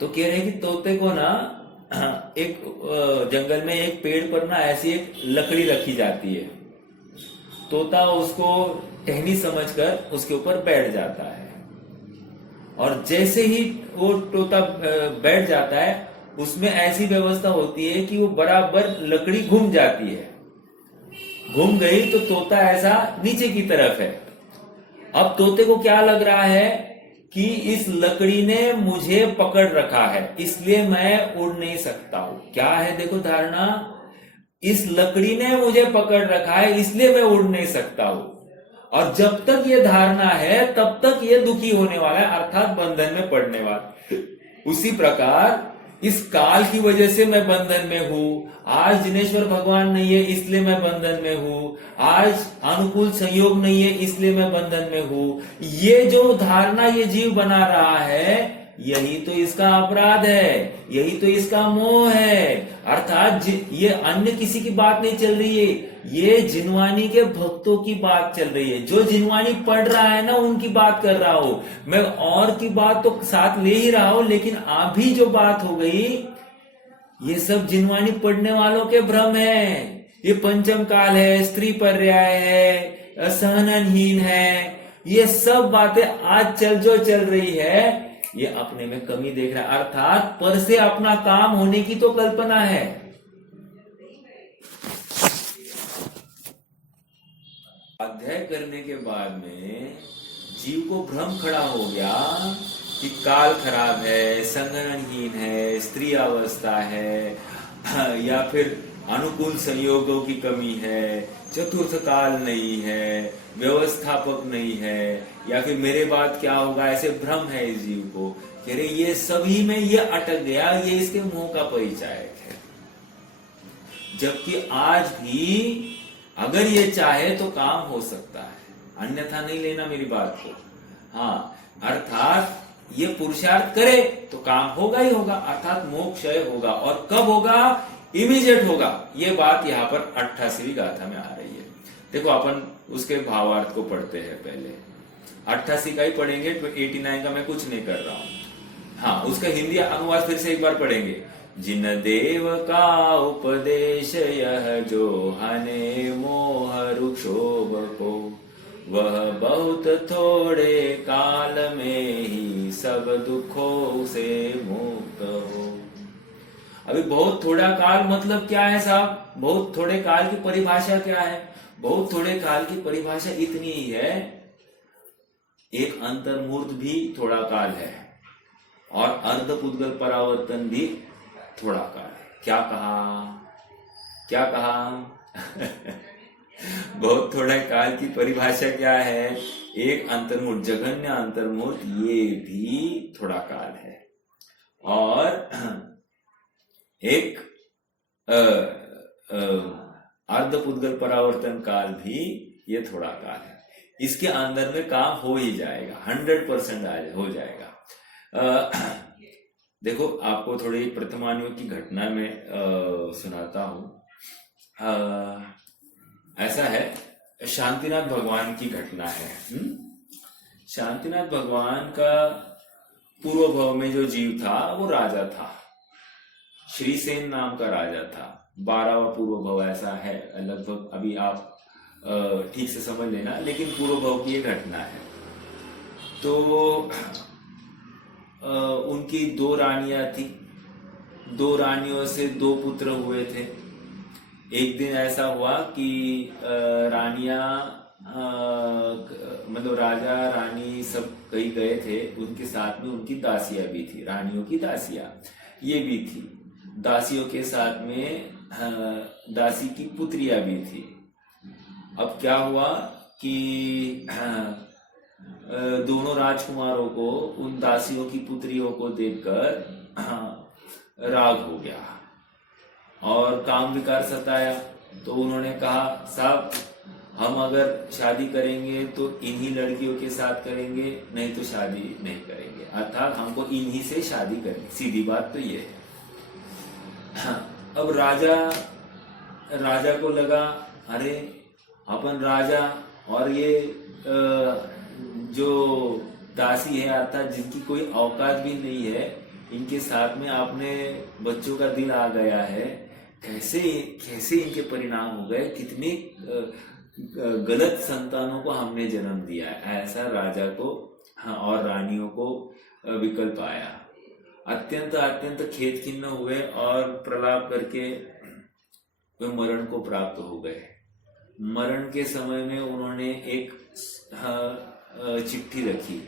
तो कह रहे कि तोते को ना एक जंगल में एक पेड़ पर ना ऐसी एक लकड़ी रखी जाती है। तोता उसको टहनी समझकर उसके ऊपर बैठ जाता है, और जैसे ही वो तोता बैठ जाता है, उसमें ऐसी व्यवस्था होती है कि वो बराबर लकड़ी घूम जाती है। घूम गई तो तोता ऐसा नीचे की तरफ है। अब तोते को क्या लग रहा है कि इस लकड़ी ने मुझे पकड़ रखा है, इसलिए मैं उड़ नहीं सकता हूं। क्या है देखो धारणा, इस लकड़ी ने मुझे पकड़ रखा है इसलिए मैं उड़ नहीं सकता हूं। और जब तक ये धारणा है तब तक ये दुखी होने वाला है, अर्थात बंधन में पड़ने वाला। उसी प्रकार इस काल की वजह से मैं बंधन में हूं। आज जिनेश्वर भगवान नहीं है इसलिए मैं बंधन में हूं। आज अनुकूल संयोग नहीं है इसलिए मैं बंधन में हूं। ये जो धारणा ये जीव बना रहा है, यही तो इसका अपराध है, यही तो इसका मोह है। अर्थात ये अन्य किसी की बात नहीं चल रही है, ये जिनवानी के भक्तों की बात चल रही है। जो जिनवानी पढ़ रहा है ना, उनकी बात कर रहा हूं मैं। और की बात तो साथ ले ही रहा हूं, लेकिन अभी जो बात हो गई, ये सब जिनवानी पढ़ने वालों के भ्रम है। ये पंचम काल है, स्त्री पर्याय है, असहनहीन है, ये सब बातें आज जो चल रही है, ये अपने में कमी देख रहा है। अर्थात पर से अपना काम होने की तो कल्पना है। अध्ययन करने के बाद में जीव को भ्रम खड़ा हो गया कि काल खराब है, संगठनहीन है, स्त्री अवस्था है, या फिर अनुकूल संयोगों की कमी है, चतुर्थ काल नहीं है, व्यवस्थापक नहीं है, या फिर मेरे बाद क्या होगा, ऐसे भ्रम है इस जीव को। कह रहे ये सभी में ये अटक गया, ये इसके मुंह का परिचायक है। जबकि आज भी अगर ये चाहे तो काम हो सकता है, अन्यथा नहीं लेना मेरी बात को। हाँ, अर्थात ये पुरुषार्थ करे तो काम होगा ही होगा, अर्थात मोक्ष होगा। और कब होगा? इमीडिएट होगा। ये बात यहाँ पर 88वीं गाथा में आ रही है। देखो अपन उसके भावार्थ को पढ़ते हैं। पहले 88 का ही पढ़ेंगे, 89 का मैं कुछ नहीं कर रहा हूं। हाँ, उसका हिंदी अनुवाद फिर से एक बार पढ़ेंगे। जिन देव का उपदेश यह जो हने मोह रुक्षोभ को, वह बहुत थोड़े काल में ही सब दुखों से मुक्त हो। अभी बहुत थोड़ा काल मतलब क्या है साहब? बहुत थोड़े काल की परिभाषा क्या है? बहुत थोड़े काल की परिभाषा इतनी ही है, एक अंतर्मूर्त भी थोड़ा काल है और अर्धपुद्गल परावर्तन भी थोड़ा काल है। क्या कहा? बहुत थोड़ा काल की परिभाषा क्या है? एक अंतर्मूर्त, जघन्य अंतर्मूर्त, ये भी थोड़ा काल है। और एक अर्धपुद्गल परावर्तन काल भी ये थोड़ा काल है। इसके अंदर में काम हो ही जाएगा, 100% हो जाएगा। देखो, आपको थोड़ी प्रथमानियों की घटना में सुनाता हूं। ऐसा है, शांतिनाथ भगवान की घटना है। शांतिनाथ भगवान का पूर्व भव में जो जीव था वो राजा था, श्रीसेन नाम का राजा था। 12वां पूर्व भव ऐसा है लगभग, अभी आप ठीक से समझ लेना, लेकिन पूर्व भव की ये घटना है। तो उनकी 2 रानियां थी, 2 रानियों से 2 पुत्र हुए थे। एक दिन ऐसा हुआ कि रानियां मतलब राजा रानी सब कहीं गए थे, उनके साथ में उनकी दासियां भी थी, रानियों की दासियां ये भी थी, दासियों के साथ में दासी की पुत्रियां भी थी। अब क्या हुआ कि दोनों राजकुमारों को उन दासियों की पुत्रियों को देखकर राग हो गया और काम विकार सताया। तो उन्होंने कहा साहब हम अगर शादी करेंगे तो इन्हीं लड़कियों के साथ करेंगे, नहीं तो शादी नहीं करेंगे, अर्थात हमको इन्हीं से शादी करनी, सीधी बात तो ये है। अब राजा को लगा अरे अपन राजा और ये जो दासी है अर्थात जिनकी कोई औकात भी नहीं है, इनके साथ में आपने बच्चों का दिल आ गया है, कैसे इनके परिणाम हो गए, कितनी गलत संतानों को हमने जन्म दिया है, ऐसा राजा को और रानियों को विकल्प आया। अत्यंत खेद खिन्न हुए और प्रलाप करके वे मरण को प्राप्त हो गए। मरण के समय में उन्होंने एक चिट्ठी रखी।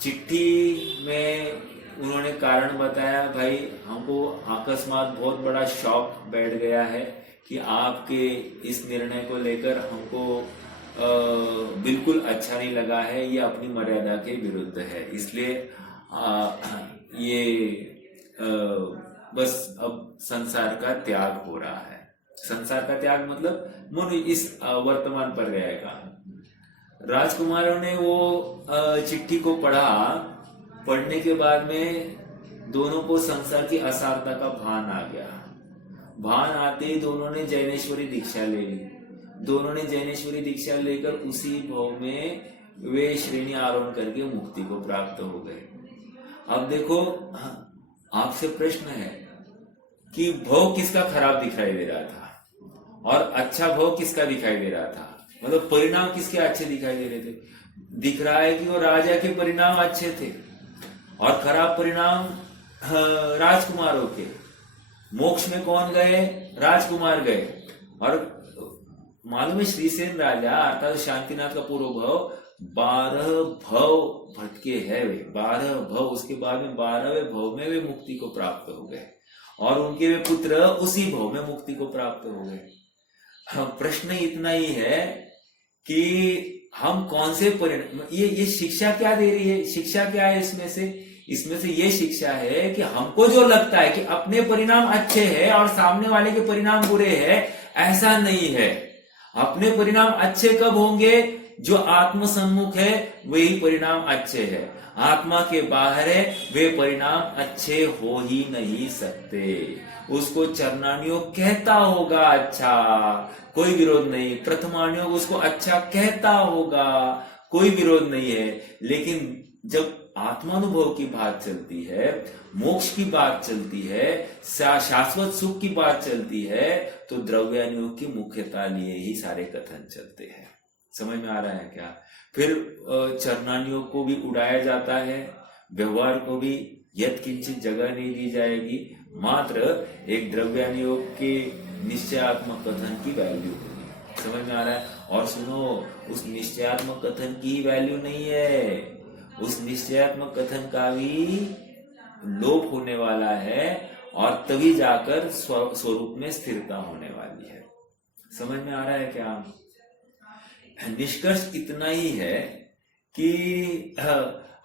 चिट्ठी में उन्होंने कारण बताया, भाई हमको अकस्मात बहुत बड़ा शॉक बैठ गया है कि आपके इस निर्णय को लेकर हमको बिल्कुल अच्छा नहीं लगा है, ये अपनी मर्यादा के विरुद्ध है, इसलिए बस अब संसार का त्याग हो रहा है। संसार का त्याग मतलब मन इस वर्तमान पर रहेगा। राजकुमारों ने वो चिट्ठी को पढ़ने के बाद में दोनों को संसार की असारता का भान आ गया। भान आते ही दोनों ने जैनेश्वरी दीक्षा ले ली। दोनों ने जैनेश्वरी दीक्षा लेकर उसी भाव में वे श्रेणी आरोहण करके मुक्ति को प्राप्त हो गए। अब देखो आपसे प्रश्न है कि भाव किसका खराब दिखाई दे रहा था और अच्छा भाव किसका दिखाई दे रहा था, मतलब परिणाम किसके अच्छे दिखाई दे रहे थे। दिख रहा है कि वो राजा के परिणाम अच्छे थे और खराब परिणाम राजकुमारों के। मोक्ष में कौन गए? राजकुमार गए। और मालूम है श्रीसेन राजा अर्थात शांतिनाथ का पूर्व भव 12 भव भटके है वे, 12 भव, उसके बाद में 12वें भव में वे मुक्ति को प्राप्त हो गए और उनके वे पुत्र उसी भव में मुक्ति को प्राप्त हो गए। प्रश्न इतना ही है कि हम कौन से परिणाम, ये शिक्षा क्या दे रही है? शिक्षा क्या है इसमें से ये शिक्षा है कि हमको जो लगता है कि अपने परिणाम अच्छे हैं और सामने वाले के परिणाम बुरे हैं, ऐसा नहीं है। अपने परिणाम अच्छे कब होंगे? जो आत्म सम्मुख है वही परिणाम अच्छे हैं। आत्मा के बाहर है वे परिणाम अच्छे हो ही नहीं सकते। उसको चरणानियोग कहता होगा अच्छा, कोई विरोध नहीं। प्रथमानियोग उसको अच्छा कहता होगा, कोई विरोध नहीं है। लेकिन जब आत्मानुभव की बात चलती है, मोक्ष की बात चलती है, शाश्वत सुख की बात चलती है, तो द्रव्यानुयोग की मुख्यता लिए ही सारे कथन चलते हैं। समझ में आ रहा है क्या? फिर चरणानुयोग को भी उड़ाया जाता है, व्यवहार को भी यत्किंचित जगह नहीं दी जाएगी। मात्र एक द्रव्यानुयोग के निश्चयात्मक कथन की वैल्यू होगी। समझ में आ रहा है? और सुनो, उस निश्चयात्मक कथन की ही वैल्यू नहीं है, उस निश्चयात्मक कथन का भी लोप होने वाला है और तभी जाकर स्वरूप में स्थिरता होने वाली है। समझ में आ रहा है क्या? निष्कर्ष इतना ही है कि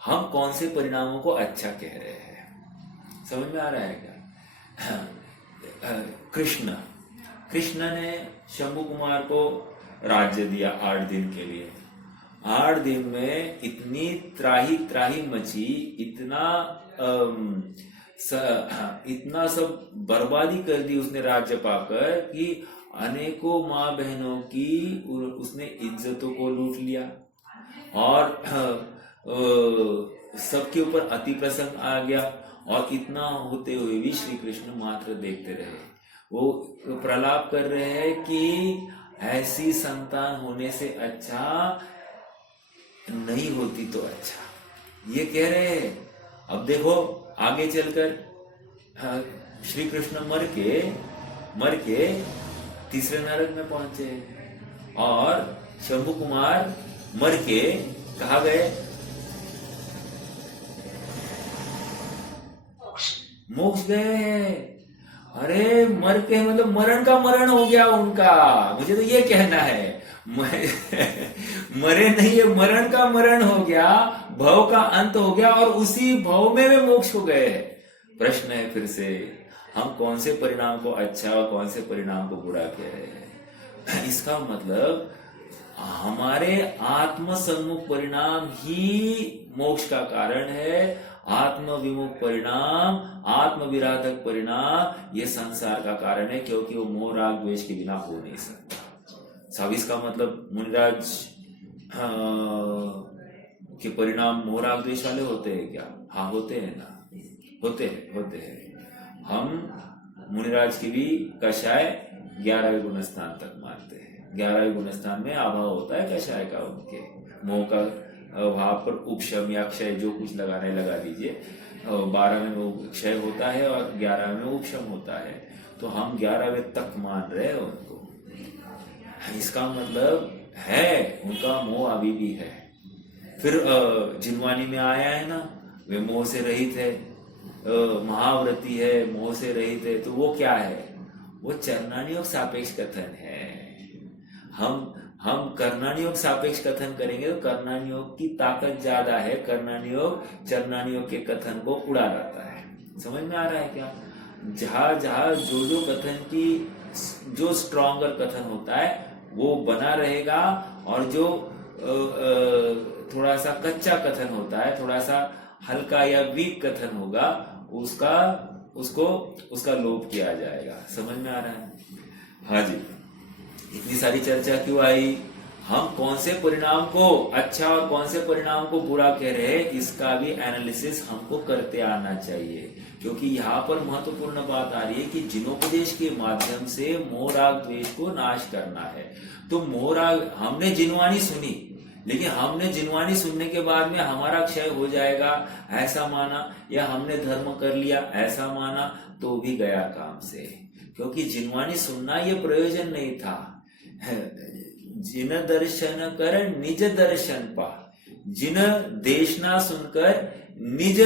हम कौन से परिणामों को अच्छा कह रहे हैं। समझ में आ रहा है क्या? कृष्ण ने शंभु कुमार को राज्य दिया 8 दिन के लिए। 8 दिन में इतनी त्राही मची, इतना सब बर्बादी कर दी उसने राज्य पाकर कि अनेकों माँ बहनों की उसने इज्जतों को लूट लिया और सबके ऊपर अति प्रसंग आ गया। और इतना होते हुए भी श्री कृष्ण मात्र देखते रहे। वो प्रलाप कर रहे हैं कि ऐसी संतान होने से अच्छा नहीं होती तो अच्छा, ये कह रहे हैं। अब देखो आगे चलकर श्री कृष्ण मर के तीसरे नरक में पहुंचे और शंभु कुमार मर के कहाँ गए? मोक्ष गए। अरे मर के मतलब मरण का मरण हो गया उनका, मुझे तो ये कहना है। मरे नहीं, ये मरण का मरण हो गया, भव का अंत हो गया और उसी भव में वे मोक्ष हो गए। प्रश्न है फिर से, हम कौन से परिणाम को अच्छा और कौन से परिणाम को बुरा कह रहे हैं? इसका मतलब हमारे आत्म सम्मुख परिणाम ही मोक्ष का कारण है। आत्म विमुख परिणाम, आत्म विराधक परिणाम ये संसार का कारण है, क्योंकि वो मोह राग द्वेष के बिना हो नहीं सकता। सब इसका मतलब मुनिराज के परिणाम मोह राग द्वेष वाले होते हैं क्या? हाँ होते हैं ना, होते हैं। हम मुनिराज की भी कषाय 11वें गुणस्थान तक मानते हैं। 11वें गुणस्थान में अभाव होता है कषाय का, उनके मोह का वहां पर उपशम या क्षय जो कुछ लगाना है लगा दीजिए। 12वें में क्षय होता है और 11वें में उपशम होता है, तो हम 11वें तक मान रहे हैं उनको। इसका मतलब है उनका मोह अभी भी है। फिर जिनवानी में आया है ना, वे मोह से रहित है, महाव्रती है, मोह से रहित है, तो वो क्या है? वो चरणानी और सापेक्ष कथन है। हम कर्णानी योग सापेक्ष कथन करेंगे तो कर्णानी योग की ताकत ज्यादा है। कर्णानी योग चरणानी योग के कथन को उड़ा रहता है। समझ में आ रहा है क्या? जहां जो कथन की जो स्ट्रॉन्गर कथन होता है वो बना रहेगा, और जो थोड़ा सा कच्चा कथन होता है, थोड़ा सा हल्का या वीक कथन होगा, उसका लोप किया जाएगा। समझ में आ रहा है? हाँ जी। इतनी सारी चर्चा क्यों आई? हम कौन से परिणाम को अच्छा और कौन से परिणाम को बुरा कह रहे हैं, इसका भी एनालिसिस हमको करते आना चाहिए। क्योंकि यहाँ पर महत्वपूर्ण बात आ रही है कि जिनोपदेश के माध्यम से मोह राग द्वेष को नाश करना है। तो मोह राग, हमने जिनवानी सुनी, लेकिन हमने जिनवानी सुनने के बाद में हमारा क्षय हो जाएगा ऐसा माना, या हमने धर्म कर लिया ऐसा माना, तो भी गया काम से। क्योंकि जिनवानी सुनना ये प्रयोजन नहीं था। जिन दर्शन कर निज दर्शन पा, जिन देशना सुनकर निज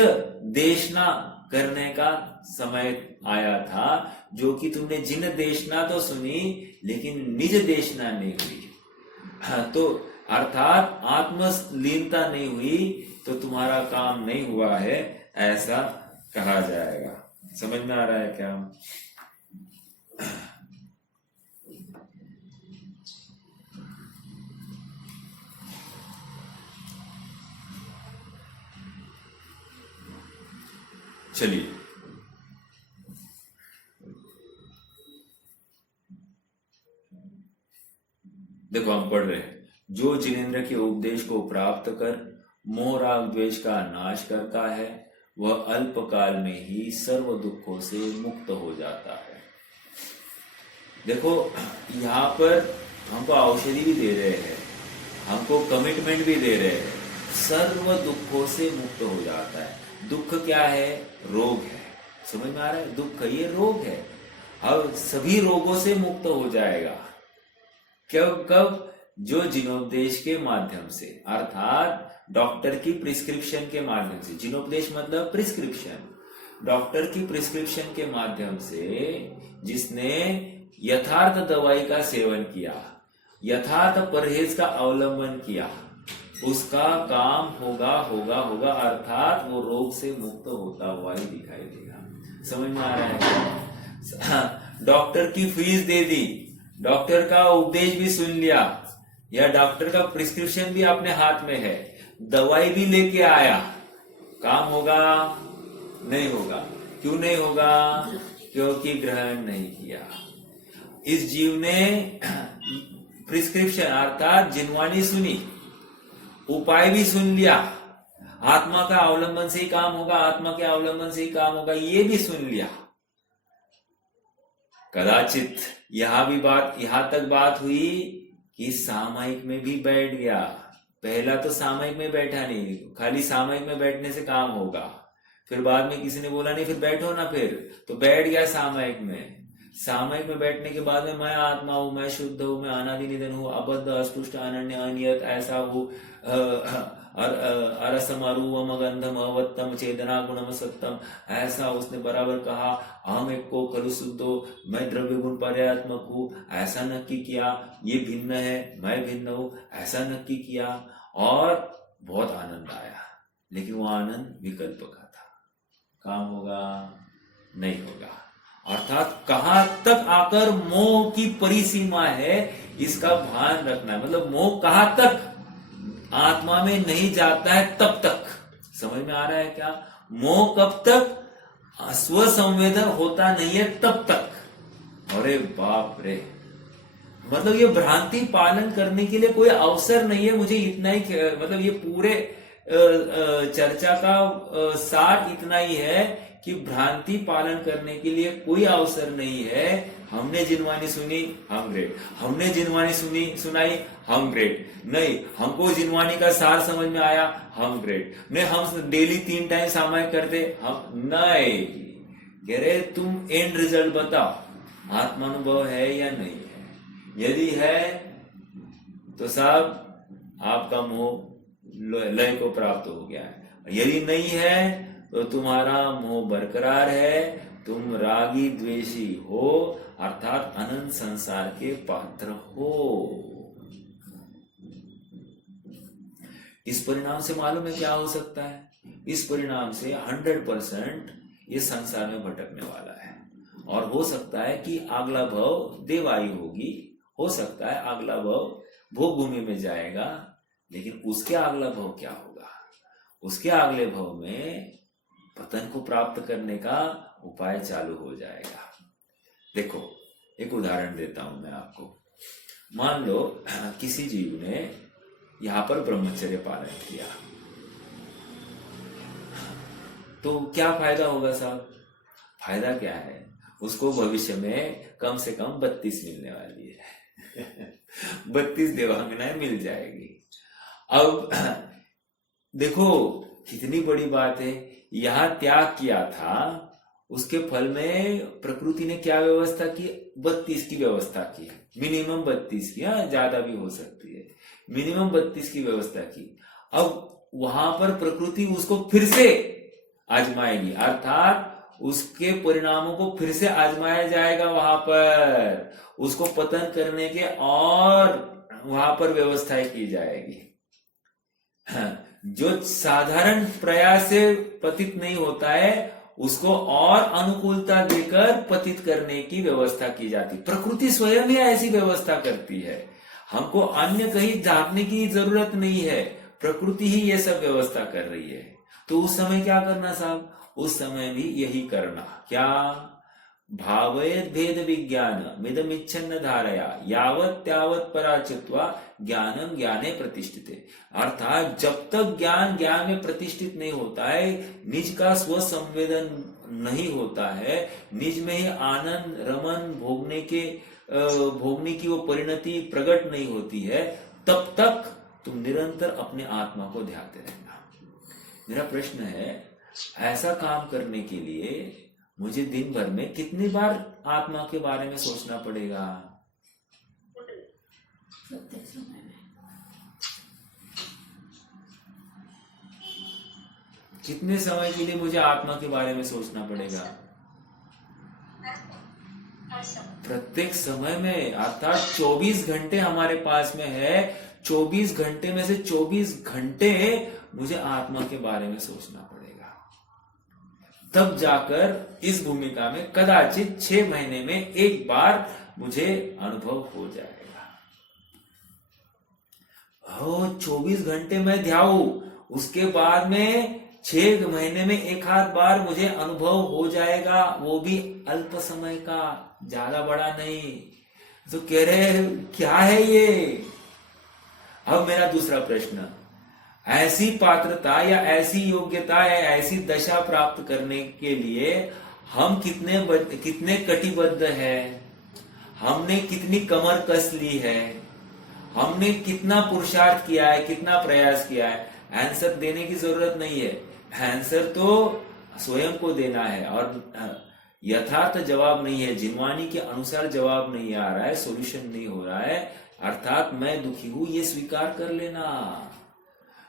देशना करने का समय आया था, जो कि तुमने जिन देशना तो सुनी लेकिन निज देशना नहीं हुई। तो अर्थात आत्मलीनता नहीं हुई तो तुम्हारा काम नहीं हुआ है, ऐसा कहा जाएगा। समझ में आ रहा है क्या? चलिए, देखो हम पढ़ रहे हैं, जो जिनेंद्र के उपदेश को प्राप्त कर मोह राग द्वेष का नाश करता है, वह अल्पकाल में ही सर्व दुखों से मुक्त हो जाता है। देखो यहाँ पर हमको औषधि भी दे रहे हैं, हमको कमिटमेंट भी दे रहे हैं, सर्व दुखों से मुक्त हो जाता है। दुख क्या है? रोग है। समझ में आ रहा है? दुख ये रोग है, और सभी रोगों से मुक्त हो जाएगा। कब? जो जिनोपदेश के माध्यम से, अर्थात डॉक्टर की प्रिस्क्रिप्शन के माध्यम से। जिनोपदेश मतलब प्रिस्क्रिप्शन, डॉक्टर की प्रिस्क्रिप्शन के माध्यम से जिसने यथार्थ दवाई का सेवन किया, यथार्थ परहेज का अवलंबन किया, उसका काम होगा, अर्थात वो रोग से मुक्त होता हुआ ही दिखाई देगा। समझ में आ रहा है? डॉक्टर की फीस दे दी, डॉक्टर का उपदेश भी सुन लिया, या डॉक्टर का प्रिस्क्रिप्शन भी अपने हाथ में है, दवाई भी लेके आया, काम होगा? नहीं होगा। क्यों नहीं होगा? क्योंकि ग्रहण नहीं किया। इस जीव ने प्रिस्क्रिप्शन अर्थात जिनवानी सुनी, उपाय भी सुन लिया, आत्मा का अवलंबन से ही काम होगा, आत्मा के अवलंबन से ही काम होगा, ये भी सुन लिया। कदाचित यहां तक बात हुई कि सामायिक में भी बैठ गया। पहला तो सामायिक में बैठा नहीं, खाली सामायिक में बैठने से काम होगा। फिर बाद में किसी ने बोला नहीं फिर बैठो ना, फिर तो बैठ गया सामायिक में। सामयिक में बैठने के बाद में मैं आत्मा हूँ, मैं शुद्ध हूँ, मैं अनादि निधन हूँ, अबद्ध अस्पृष्ट अनन्य अनियत ऐसा हूँ, अरसम अरूपम अगंधम अवत्तम चेतना गुणम सत्तम, ऐसा उसने बराबर कहा। अहम एक को खलु शुद्धो, मैं द्रव्य गुण पर्यात्मक हूँ, ऐसा नक्की किया। ये भिन्न है, मैं भिन्न हूँ, ऐसा नक्की किया। और बहुत आनंद आया, लेकिन वो आनंद विकल्प का था। काम होगा नहीं होगा। अर्थात कहां तक आकर मोह की परिसीमा है, इसका भान रखना है। मतलब मोह कहां तक आत्मा में नहीं जाता है तब तक। समझ में आ रहा है क्या? मोह कब तक स्व संवेदन होता नहीं है तब तक। अरे बाप रे, मतलब ये भ्रांति पालन करने के लिए कोई अवसर नहीं है। मुझे इतना ही, मतलब ये पूरे चर्चा का सार इतना ही है कि भ्रांति पालन करने के लिए कोई अवसर नहीं है। हमने जिनवानी सुनी, हम ग्रेट। हमने जिनवानी सुनाई, हम ग्रेट। नहीं, हमको जिनवानी का सार समझ में आया, हम ग्रेट। नहीं, हम डेली 3 टाइम सामायिक करते, हम नहीं। कह रहे तुम एंड रिजल्ट बताओ, आत्मानुभव है या नहीं है। यदि है तो साहब आपका मोह लय को प्राप्त हो गया है। यदि नहीं है तो तुम्हारा मोह बरकरार है, तुम रागी द्वेषी हो, अर्थात अनंत संसार के पात्र हो। इस परिणाम से मालूम है क्या हो सकता है? इस परिणाम से 100% ये संसार में भटकने वाला है। और हो सकता है कि अगला भव देवायु होगी, हो सकता है अगला भव भोग भूमि में जाएगा, लेकिन उसके अगला भव क्या होगा? उसके अगले भव में पतन को प्राप्त करने का उपाय चालू हो जाएगा। देखो, एक उदाहरण देता हूं मैं आपको। मान लो किसी जीव ने यहां पर ब्रह्मचर्य पालन किया, तो क्या फायदा होगा साहब? फायदा क्या है? उसको भविष्य में कम से कम 32 मिलने वाली है। 32 देवांगनाएं मिल जाएगी। अब देखो कितनी बड़ी बात है। यहां त्याग किया था, उसके फल में प्रकृति ने क्या व्यवस्था की? 32 की व्यवस्था की, मिनिमम 32 की, ज्यादा भी हो सकती है, मिनिमम 32 की व्यवस्था की। अब वहां पर प्रकृति उसको फिर से आजमाएगी, अर्थात उसके परिणामों को फिर से आजमाया जाएगा। वहां पर उसको पतन करने के और वहां पर व्यवस्थाएं की जाएगी। जो साधारण प्रयास से पतित नहीं होता है, उसको और अनुकूलता देकर पतित करने की व्यवस्था की जाती। प्रकृति स्वयं ही ऐसी व्यवस्था करती है। हमको अन्य कहीं झांकने की जरूरत नहीं है, प्रकृति ही ये सब व्यवस्था कर रही है। तो उस समय क्या करना साहब? उस समय भी यही करना। क्या? भावयेद भेद विज्ञान मिदमिच्छन्न धारया यावत त्यावत पराचित्वा ज्ञानम ज्ञाने प्रतिष्ठित। अर्थात जब तक ज्ञान ज्ञान में प्रतिष्ठित नहीं होता है, निज का स्व संवेदन नहीं होता है, निज में ही आनंद रमन भोगने की वो परिणति प्रकट नहीं होती है, तब तक तुम निरंतर अपने आत्मा को ध्याते रहना। मेरा प्रश्न है, ऐसा काम करने के लिए मुझे दिन भर में कितनी बार आत्मा के बारे में सोचना पड़ेगा? प्रत्येक समय में। कितने समय के लिए मुझे आत्मा के बारे में सोचना पड़ेगा? प्रत्येक समय में, अर्थात 24 घंटे हमारे पास में है। 24 घंटे में से 24 घंटे मुझे आत्मा के बारे में सोचना पड़ेगा। तब जाकर इस भूमिका में कदाचित 6 महीने में एक बार मुझे अनुभव हो जाएगा। 24 घंटे में ध्याऊ, उसके बाद में 6 महीने में एक आध बार मुझे अनुभव हो जाएगा, वो भी अल्प समय का, ज्यादा बड़ा नहीं। तो कह रहे क्या है ये? अब मेरा दूसरा प्रश्न, ऐसी पात्रता या ऐसी योग्यता या ऐसी दशा प्राप्त करने के लिए हम कितने कटिबद्ध है, हमने कितनी कमर कस ली है, हमने कितना पुरुषार्थ किया है, कितना प्रयास किया है? आंसर देने की जरूरत नहीं है, आंसर तो स्वयं को देना है। और यथार्थ जवाब नहीं है, जिनवानी के अनुसार जवाब नहीं आ रहा है, सॉल्यूशन नहीं हो रहा है, अर्थात मैं दुखी हूं, ये स्वीकार कर लेना।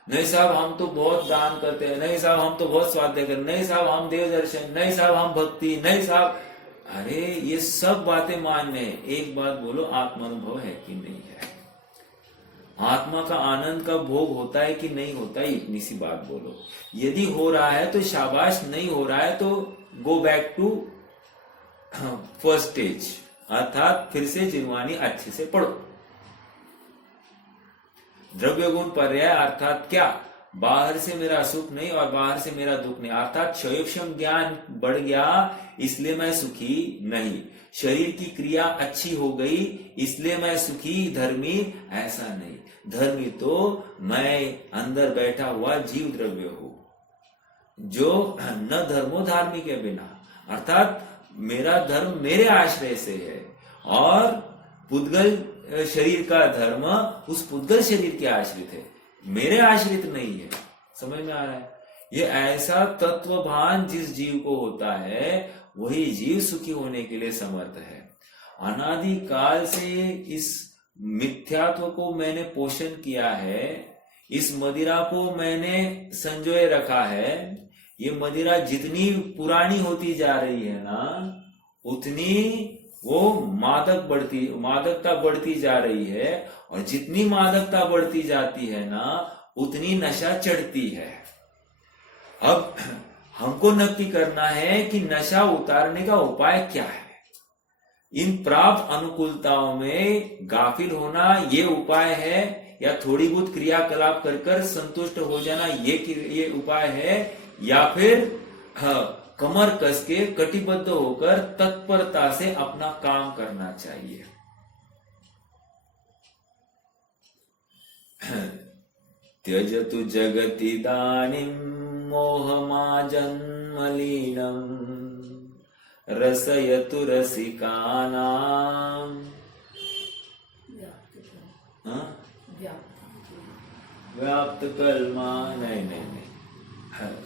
नहीं साहब हम तो बहुत दान करते हैं, नहीं साहब हम तो बहुत स्वाध्याय करते, नहीं साहब हम देव दर्शन, नहीं साहब हम भक्ति, नहीं साहब, अरे ये सब बातें मान्य है। एक बात बोलो, आत्मानुभव है कि नहीं है? आत्मा का आनंद का भोग होता है कि नहीं होता है? इतनी सी बात बोलो। यदि हो रहा है तो शाबाश, नहीं हो रहा है तो go back to first stage, अर्थात फिर से जिनवानी अच्छे से पढ़ो। द्रव्य गुण पर्याय अर्थात क्या? बाहर से मेरा सुख नहीं और बाहर से मेरा दुख नहीं, अर्थात क्षयोक्षम ज्ञान बढ़ गया इसलिए मैं सुखी नहीं, शरीर की क्रिया अच्छी हो गई इसलिए मैं सुखी धर्मी, ऐसा नहीं। धर्मी तो मैं अंदर बैठा हुआ जीव द्रव्य हूं, जो न धर्मो धार्मिक है बिना, अर्थात मेरा धर्म मेरे आश्रय से है और पुद्गल शरीर का धर्म उस पुद्गल शरीर के आश्रित है, मेरे आश्रित नहीं है। समझ में आ रहा है? ये ऐसा तत्वभान जिस जीव को होता है वही जीव सुखी होने के लिए समर्थ है। अनादि काल से इस मिथ्यात्व को मैंने पोषण किया है, इस मदिरा को मैंने संजोए रखा है। ये मदिरा जितनी पुरानी होती जा रही है ना, उतनी वो मादकता बढ़ती जा रही है, और जितनी मादकता बढ़ती जाती है ना, उतनी नशा चढ़ती है। अब हमको नक्की करना है कि नशा उतारने का उपाय क्या है। इन प्राप्त अनुकूलताओं में गाफिल होना ये उपाय है, या थोड़ी बहुत क्रियाकलाप कर कर संतुष्ट हो जाना ये उपाय है, या फिर कमर कस के कटिबद्ध होकर तत्परता से अपना काम करना चाहिए। त्यजतु जगतिदानीं मोहमाजन्मलीनं रसयतु रसिकानां व्याप्त कल्मा। नहीं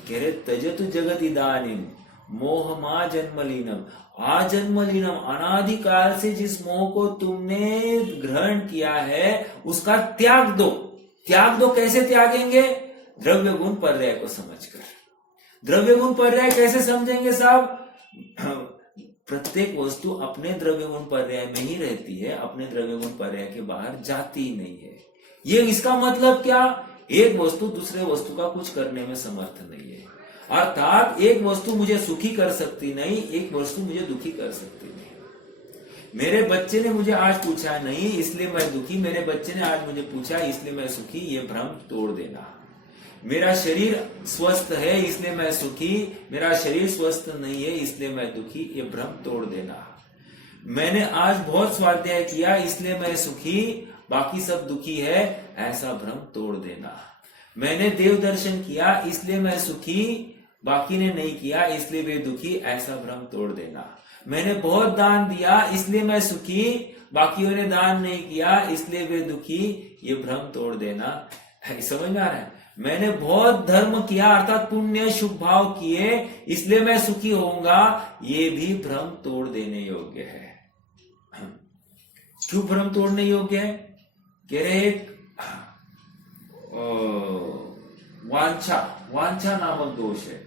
कह रहे त्यजतु जगतिदानीं मोहमा जन्मलीनम, आजन्मलीनम, अनादिकाल से जिस मोह को तुमने ग्रहण किया है उसका त्याग दो। त्याग दो, कैसे त्यागेंगे? द्रव्य गुण पर्याय को समझकर। द्रव्य गुण पर्याय कैसे समझेंगे साहब? प्रत्येक वस्तु अपने द्रव्य गुण पर्याय में ही रहती है, अपने द्रव्य गुण पर्याय के बाहर जाती ही नहीं है। ये इसका मतलब क्या? एक वस्तु दूसरे वस्तु का कुछ करने में समर्थ नहीं है, अर्थात एक वस्तु मुझे सुखी कर सकती नहीं, एक वस्तु मुझे दुखी कर सकती नहीं। मेरे बच्चे ने मुझे आज पूछा नहीं इसलिए मैं दुखी, मेरे बच्चे ने आज मुझे पूछा इसलिए मैं सुखी, ये भ्रम तोड़ देना। मेरा शरीर स्वस्थ है इसलिए मैं सुखी, मेरा शरीर स्वस्थ नहीं है इसलिए मैं दुखी, ये भ्रम तोड़ देना। मैंने आज बहुत स्वाध्याय किया इसलिए मैं सुखी, बाकी सब दुखी है, ऐसा भ्रम तोड़ देना। मैंने देव दर्शन किया इसलिए मैं सुखी, बाकी ने नहीं किया इसलिए वे दुखी, ऐसा भ्रम तोड़ देना। मैंने बहुत दान दिया इसलिए मैं सुखी, बाकियों ने दान नहीं किया इसलिए वे दुखी, ये भ्रम तोड़ देना। समझ में आ रहा है? मैंने बहुत धर्म किया अर्थात पुण्य शुभ भाव किए इसलिए मैं सुखी होऊंगा, ये भी भ्रम तोड़ देने योग्य है। क्यों भ्रम तोड़ने योग्य है? कह रहे वांछा नामक दोष है।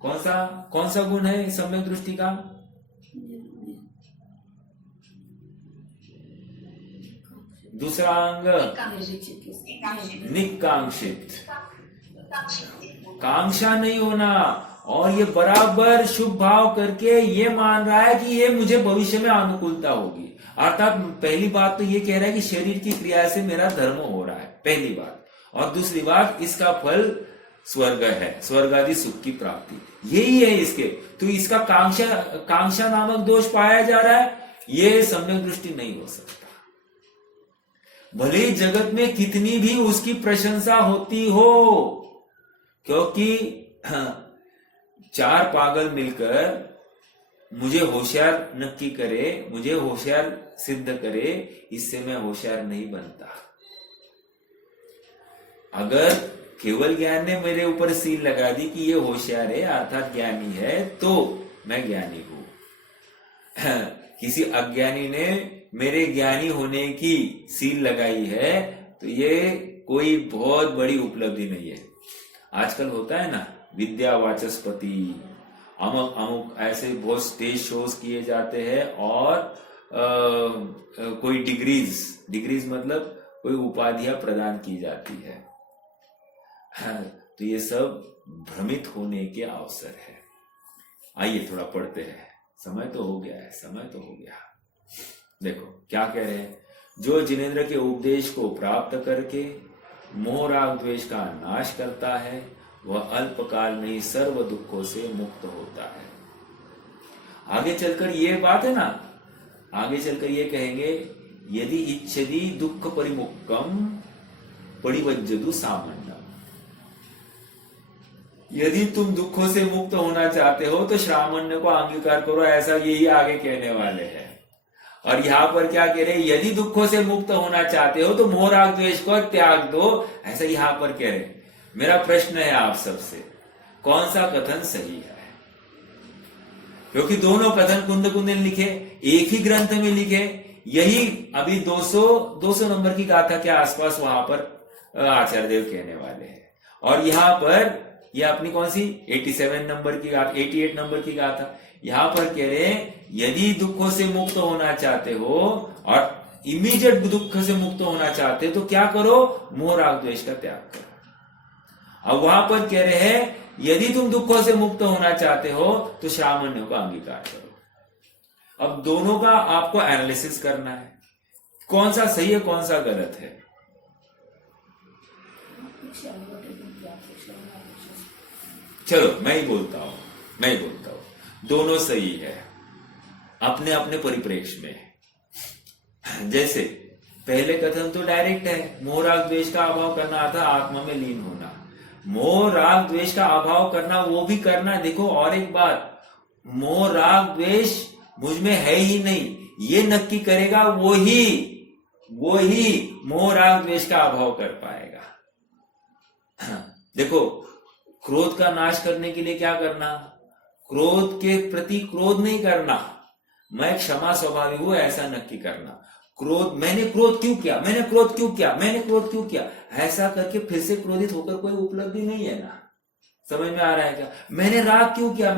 कौन सा गुण है सम्यक दृष्टि का? दूसरा अंग निकांक्षित, कांक्षा नहीं होना, और ये बराबर शुभ भाव करके ये मान रहा है कि ये मुझे भविष्य में अनुकूलता होगी। अर्थात पहली बात तो ये कह रहा है कि शरीर की क्रिया से मेरा धर्म हो रहा है, पहली बात। और दूसरी बात, इसका फल स्वर्ग है, स्वर्ग आदि सुख की प्राप्ति, यही है इसके। तो इसका कांक्षा नामक दोष पाया जा रहा है, ये सम्यक दृष्टि नहीं हो सकता। भले ही जगत में कितनी भी उसकी प्रशंसा होती हो, क्योंकि चार पागल मिलकर मुझे होशियार नक्की करे, मुझे होशियार सिद्ध करे, इससे मैं होशियार नहीं बनता। अगर केवल ज्ञान ने मेरे ऊपर सील लगा दी कि ये होशियार है अर्थात ज्ञानी है, तो मैं ज्ञानी हूं। किसी अज्ञानी ने मेरे ज्ञानी होने की सील लगाई है, तो ये कोई बहुत बड़ी उपलब्धि नहीं है। आजकल होता है ना, विद्या वाचस्पति, अमुक अमुक ऐसे बहुत स्टेज शोज किए जाते हैं, और कोई डिग्रीज मतलब कोई उपाधियां प्रदान की जाती है। तो ये सब भ्रमित होने के अवसर है। आइए थोड़ा पढ़ते हैं, समय तो हो गया। देखो क्या कह रहे हैं, जो जिनेंद्र के उपदेश को प्राप्त करके मोह राग द्वेष का नाश करता है, वह अल्पकाल में ही सर्व दुखों से मुक्त होता है। आगे चलकर ये बात है ना, आगे चलकर ये कहेंगे, यदि इच्छति दुख परिमुक्तम परिवज्जतु सामान्यम। यदि तुम दुखों से मुक्त होना चाहते हो तो श्रामण्य को अंगीकार करो, ऐसा यही आगे कहने वाले हैं। और यहां पर क्या कह रहे हैं, यदि दुखों से मुक्त होना चाहते हो तो मोह राग द्वेष को त्याग दो, ऐसा यहां पर कह रहे हैं। मेरा प्रश्न है आप सबसे, कौन सा कथन सही है? क्योंकि दोनों कथन कुंद कुंदिन लिखे, एक ही ग्रंथ में लिखे, यही अभी 200 नंबर की गाथा के आसपास वहां पर आचार्य देव कहने वाले हैं। और यहां पर यह अपनी कौन सी 87 नंबर की गाथा, 88 नंबर की गाथा, यहां पर कह रहे हैं, यदि दुखों से मुक्त होना चाहते हो और इमीडिएट दुख से मुक्त होना चाहते हो तो क्या करो, मोह राग द्वेष का त्याग करो। अब वहां पर कह रहे हैं, यदि तुम दुखों से मुक्त होना चाहते हो तो श्रामण्यों का अंगीकार करो। अब दोनों का आपको एनालिसिस करना है, कौन सा सही है कौन सा गलत है। चलो मैं ही बोलता हूं, दोनों सही है अपने अपने परिप्रेक्ष्य में। जैसे पहले कथन तो डायरेक्ट है, मोह राग द्वेष का अभाव करना था आत्मा में लीन होना। मोह राग द्वेष का अभाव करना, वो भी करना। देखो और एक बात, मोह राग द्वेष मुझ में है ही नहीं, ये नक्की करेगा वो ही मोह राग द्वेष का अभाव कर पाएगा। देखो क्रोध का नाश करने के लिए क्या करना, क्रोध के प्रति क्रोध नहीं करना, मैं क्षमा स्वभावी हूं ऐसा नक्की करना। क्रोध, मैंने क्रोध क्यों किया, ऐसा करके फिर से क्रोधित होकर कोई उपलब्धि नहीं है ना। समझ में आ रहा है क्या? मैंने राग क्यों किया,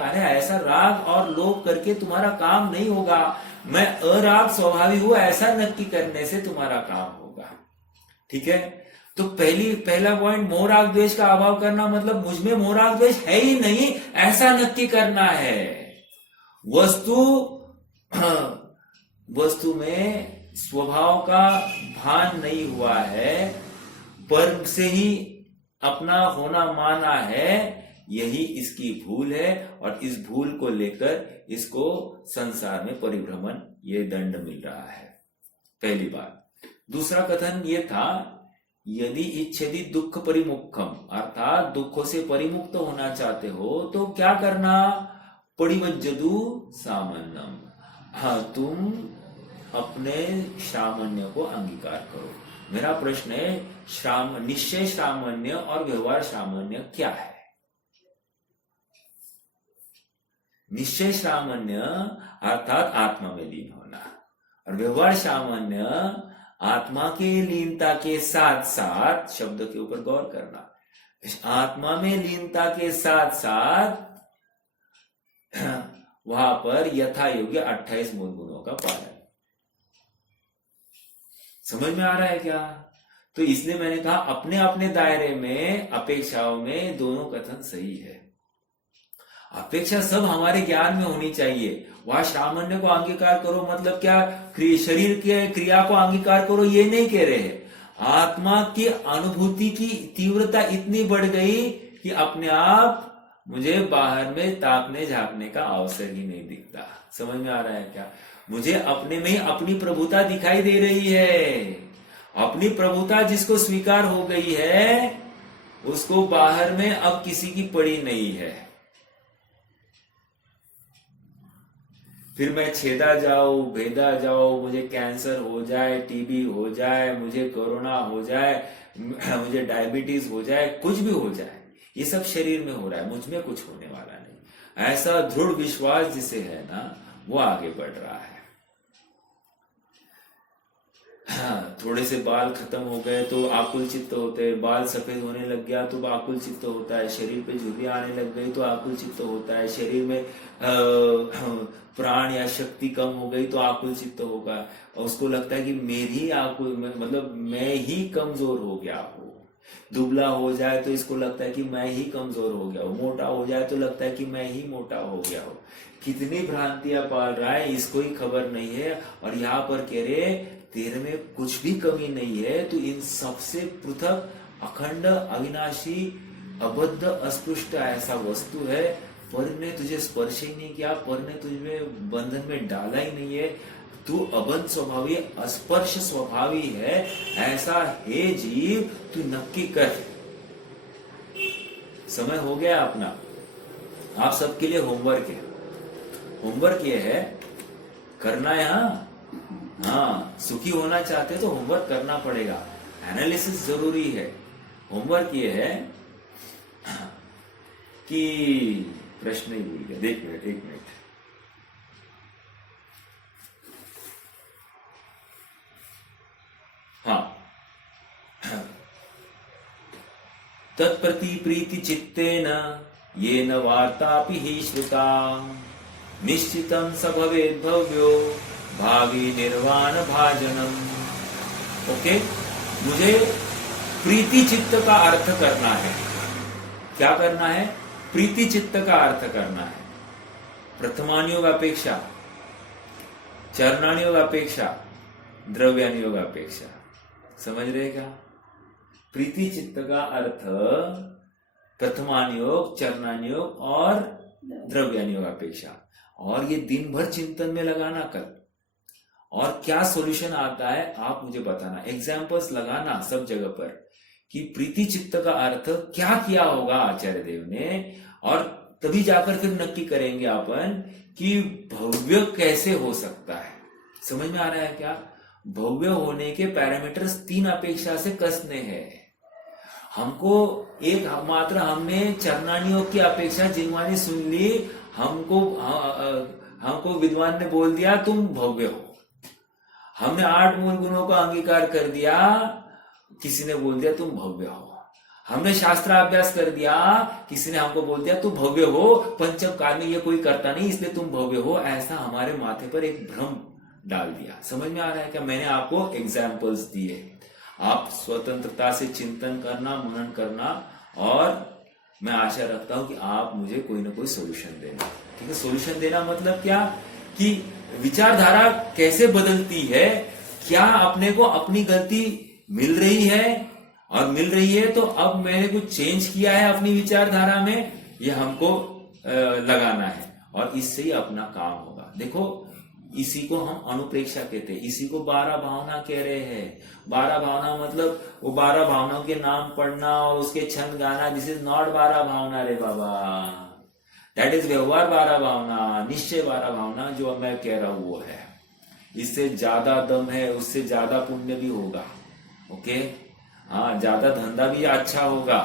अरे ऐसा राग और लोभ करके तुम्हारा काम नहीं होगा। मैं अराग स्वभावी हूं ऐसा नक्की करने से तुम्हारा काम होगा। ठीक है, तो पहला पॉइंट, मोह राग द्वेष का अभाव करना मतलब मुझ में मोह राग द्वेष है ही नहीं ऐसा नक्की करना है। वस्तु में स्वभाव का भान नहीं हुआ है, पर से ही अपना होना माना है, यही इसकी भूल है। और इस भूल को लेकर इसको संसार में परिभ्रमण, ये दंड मिल रहा है। पहली बात। दूसरा कथन ये था, यदि इच्छति दुख परिमुक्तम, अर्थात दुखों से परिमुक्त होना चाहते हो तो क्या करना, परिवज्जतु सामान्यम। हाँ, तुम अपने सामान्य को अंगीकार करो। मेरा प्रश्न है, निश्चय सामान्य और व्यवहार सामान्य क्या है? निश्चय सामान्य अर्थात आत्मा में लीन होना, और व्यवहार सामान्य आत्मा के लीनता के साथ साथ, शब्द के ऊपर गौर करना, आत्मा में लीनता के साथ साथ वहां पर यथा योग्य 28 मूल गुणों का पालन। समझ में आ रहा है क्या? तो इसलिए मैंने कहा अपने अपने दायरे में, अपेक्षाओं में दोनों कथन सही है। अपेक्षा सब हमारे ज्ञान में होनी चाहिए। वहां सामान्य को अंगीकार करो मतलब क्या, शरीर के क्रिया को अंगीकार करो ये नहीं कह रहे हैं। आत्मा की अनुभूति की तीव्रता इतनी बढ़ गई कि अपने आप मुझे बाहर में ताकने झांकने का अवसर ही नहीं दिखता। समझ में आ रहा है क्या? मुझे अपने में अपनी प्रभुता दिखाई दे रही है। अपनी प्रभुता जिसको स्वीकार हो गई है उसको बाहर में अब किसी की पड़ी नहीं है। फिर मैं छेदा जाऊं, भेदा जाऊं, मुझे कैंसर हो जाए, टीबी हो जाए, मुझे कोरोना हो जाए, मुझे डायबिटीज हो जाए, कुछ भी हो जाए, ये सब शरीर में हो रहा है, मुझ में कुछ होने वाला नहीं। ऐसा दृढ़ विश्वास जिसे है ना, वो आगे बढ़ रहा है। हाँ, थोड़े से बाल खत्म हो गए तो आकुल चित्त होते हैं, बाल सफेद होने लग गया तो आकुल चित्त होता है, शरीर पे झुर्रियां आने लग गई तो आकुल चित्त होता है, शरीर में प्राण या शक्ति कम हो गई तो आकुल चित्त होगा, और उसको लगता है कि मेरी आकुल मतलब मैं ही कमजोर हो गया हूँ। दुबला हो जाए तो इसको लगता है कि मैं ही कमजोर हो गया हूँ, मोटा हो जाए तो लगता है कि मैं ही मोटा हो गया हूँ। कितनी भ्रांतियां पाल रहा है, इसको ही खबर नहीं है। और यहाँ पर कह रहे तेरे में कुछ भी कमी नहीं है, तो इन सबसे पृथक अखंड अविनाशी अबद्ध अस्पृष्ट ऐसा वस्तु है, पर ने तुझे स्पर्श ही नहीं किया, पर ने तुझे बंधन में डाला ही नहीं है, तू अबद्ध स्वभावी अस्पर्श स्वभावी है, ऐसा हे जीव तू नक्की कर। समय हो गया अपना, आप सबके लिए होमवर्क है। होमवर्क ये है, करना है। हाँ, सुखी होना चाहते तो होमवर्क करना पड़ेगा, एनालिसिस जरूरी है। होमवर्क ये है कि प्रश्न ही भूल गया, एक मिनट। हाँ, तत्प्रति प्रीति चित्तेन येन वार्तापि हि श्रुता निश्चितं स भवेद् भव्यो भावी निर्वाण भाजनम। ओके, मुझे प्रीति चित्त का अर्थ करना है। क्या करना है? प्रीति चित्त का अर्थ करना है। प्रथमानियोग अपेक्षा, चरणानियोग अपेक्षा, द्रव्यानियोग अपेक्षा। समझ रहे क्या? प्रीति चित्त का अर्थ प्रथमानियोग, चरणानियोग और द्रव्यानियोग अपेक्षा। और ये दिन भर चिंतन में लगाना कल, और क्या सॉल्यूशन आता है आप मुझे बताना, एग्जाम्पल्स लगाना सब जगह पर कि प्रीति चित्त का अर्थ क्या किया होगा आचार्य देव ने, और तभी जाकर फिर नक्की करेंगे अपन कि भव्य कैसे हो सकता है। समझ में आ रहा है क्या? भव्य होने के पैरामीटर्स 3 अपेक्षा से कसने हैं। हमको एक मात्र हमने चरणानियोग की अपेक्षा जिनवानी सुन ली, हमको विद्वान ने बोल दिया तुम भव्य हो। हमने 8 मूल गुणों का अंगीकार कर दिया, किसी ने बोल दिया तुम भव्य हो। हमने शास्त्राभ्यास कर दिया, किसी ने हमको बोल दिया तुम भव्य हो। पंचम काल में ये कोई करता नहीं इसलिए तुम भव्य हो, ऐसा हमारे माथे पर एक भ्रम डाल दिया। समझ में आ रहा है क्या? मैंने आपको एग्जाम्पल्स दिए, आप स्वतंत्रता से चिंतन करना, मनन करना, और मैं आशा रखता हूं कि आप मुझे कोई ना कोई सॉल्यूशन देना। ठीक है, सॉल्यूशन देना मतलब क्या कि विचारधारा कैसे बदलती है, क्या अपने को अपनी गलती मिल रही है, और मिल रही है तो अब मैंने कुछ चेंज किया है अपनी विचारधारा में, ये हमको लगाना है, और इससे ही अपना काम होगा। देखो, इसी को हम अनुप्रेक्षा कहते हैं, इसी को 12 भावना कह रहे हैं। 12 भावना मतलब वो 12 भावनाओं के नाम पढ़ना और उसके छंद गाना, दिस इज नॉट 12 भावना रे बाबा, दैट इज व्यवहार 12 भावना, निश्चय 12 भावना जो मैं कह रहा हूं वो है। इससे ज्यादा दम है, उससे ज्यादा पुण्य भी होगा। ओके, हाँ, ज्यादा धंधा भी अच्छा होगा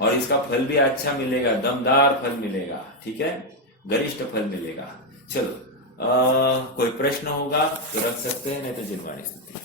और इसका फल भी अच्छा मिलेगा, दमदार फल मिलेगा। ठीक है, गरिष्ठ फल मिलेगा। चलो, कोई प्रश्न होगा तो रख सकते हैं, नहीं तो जिनवाणी स्तुति।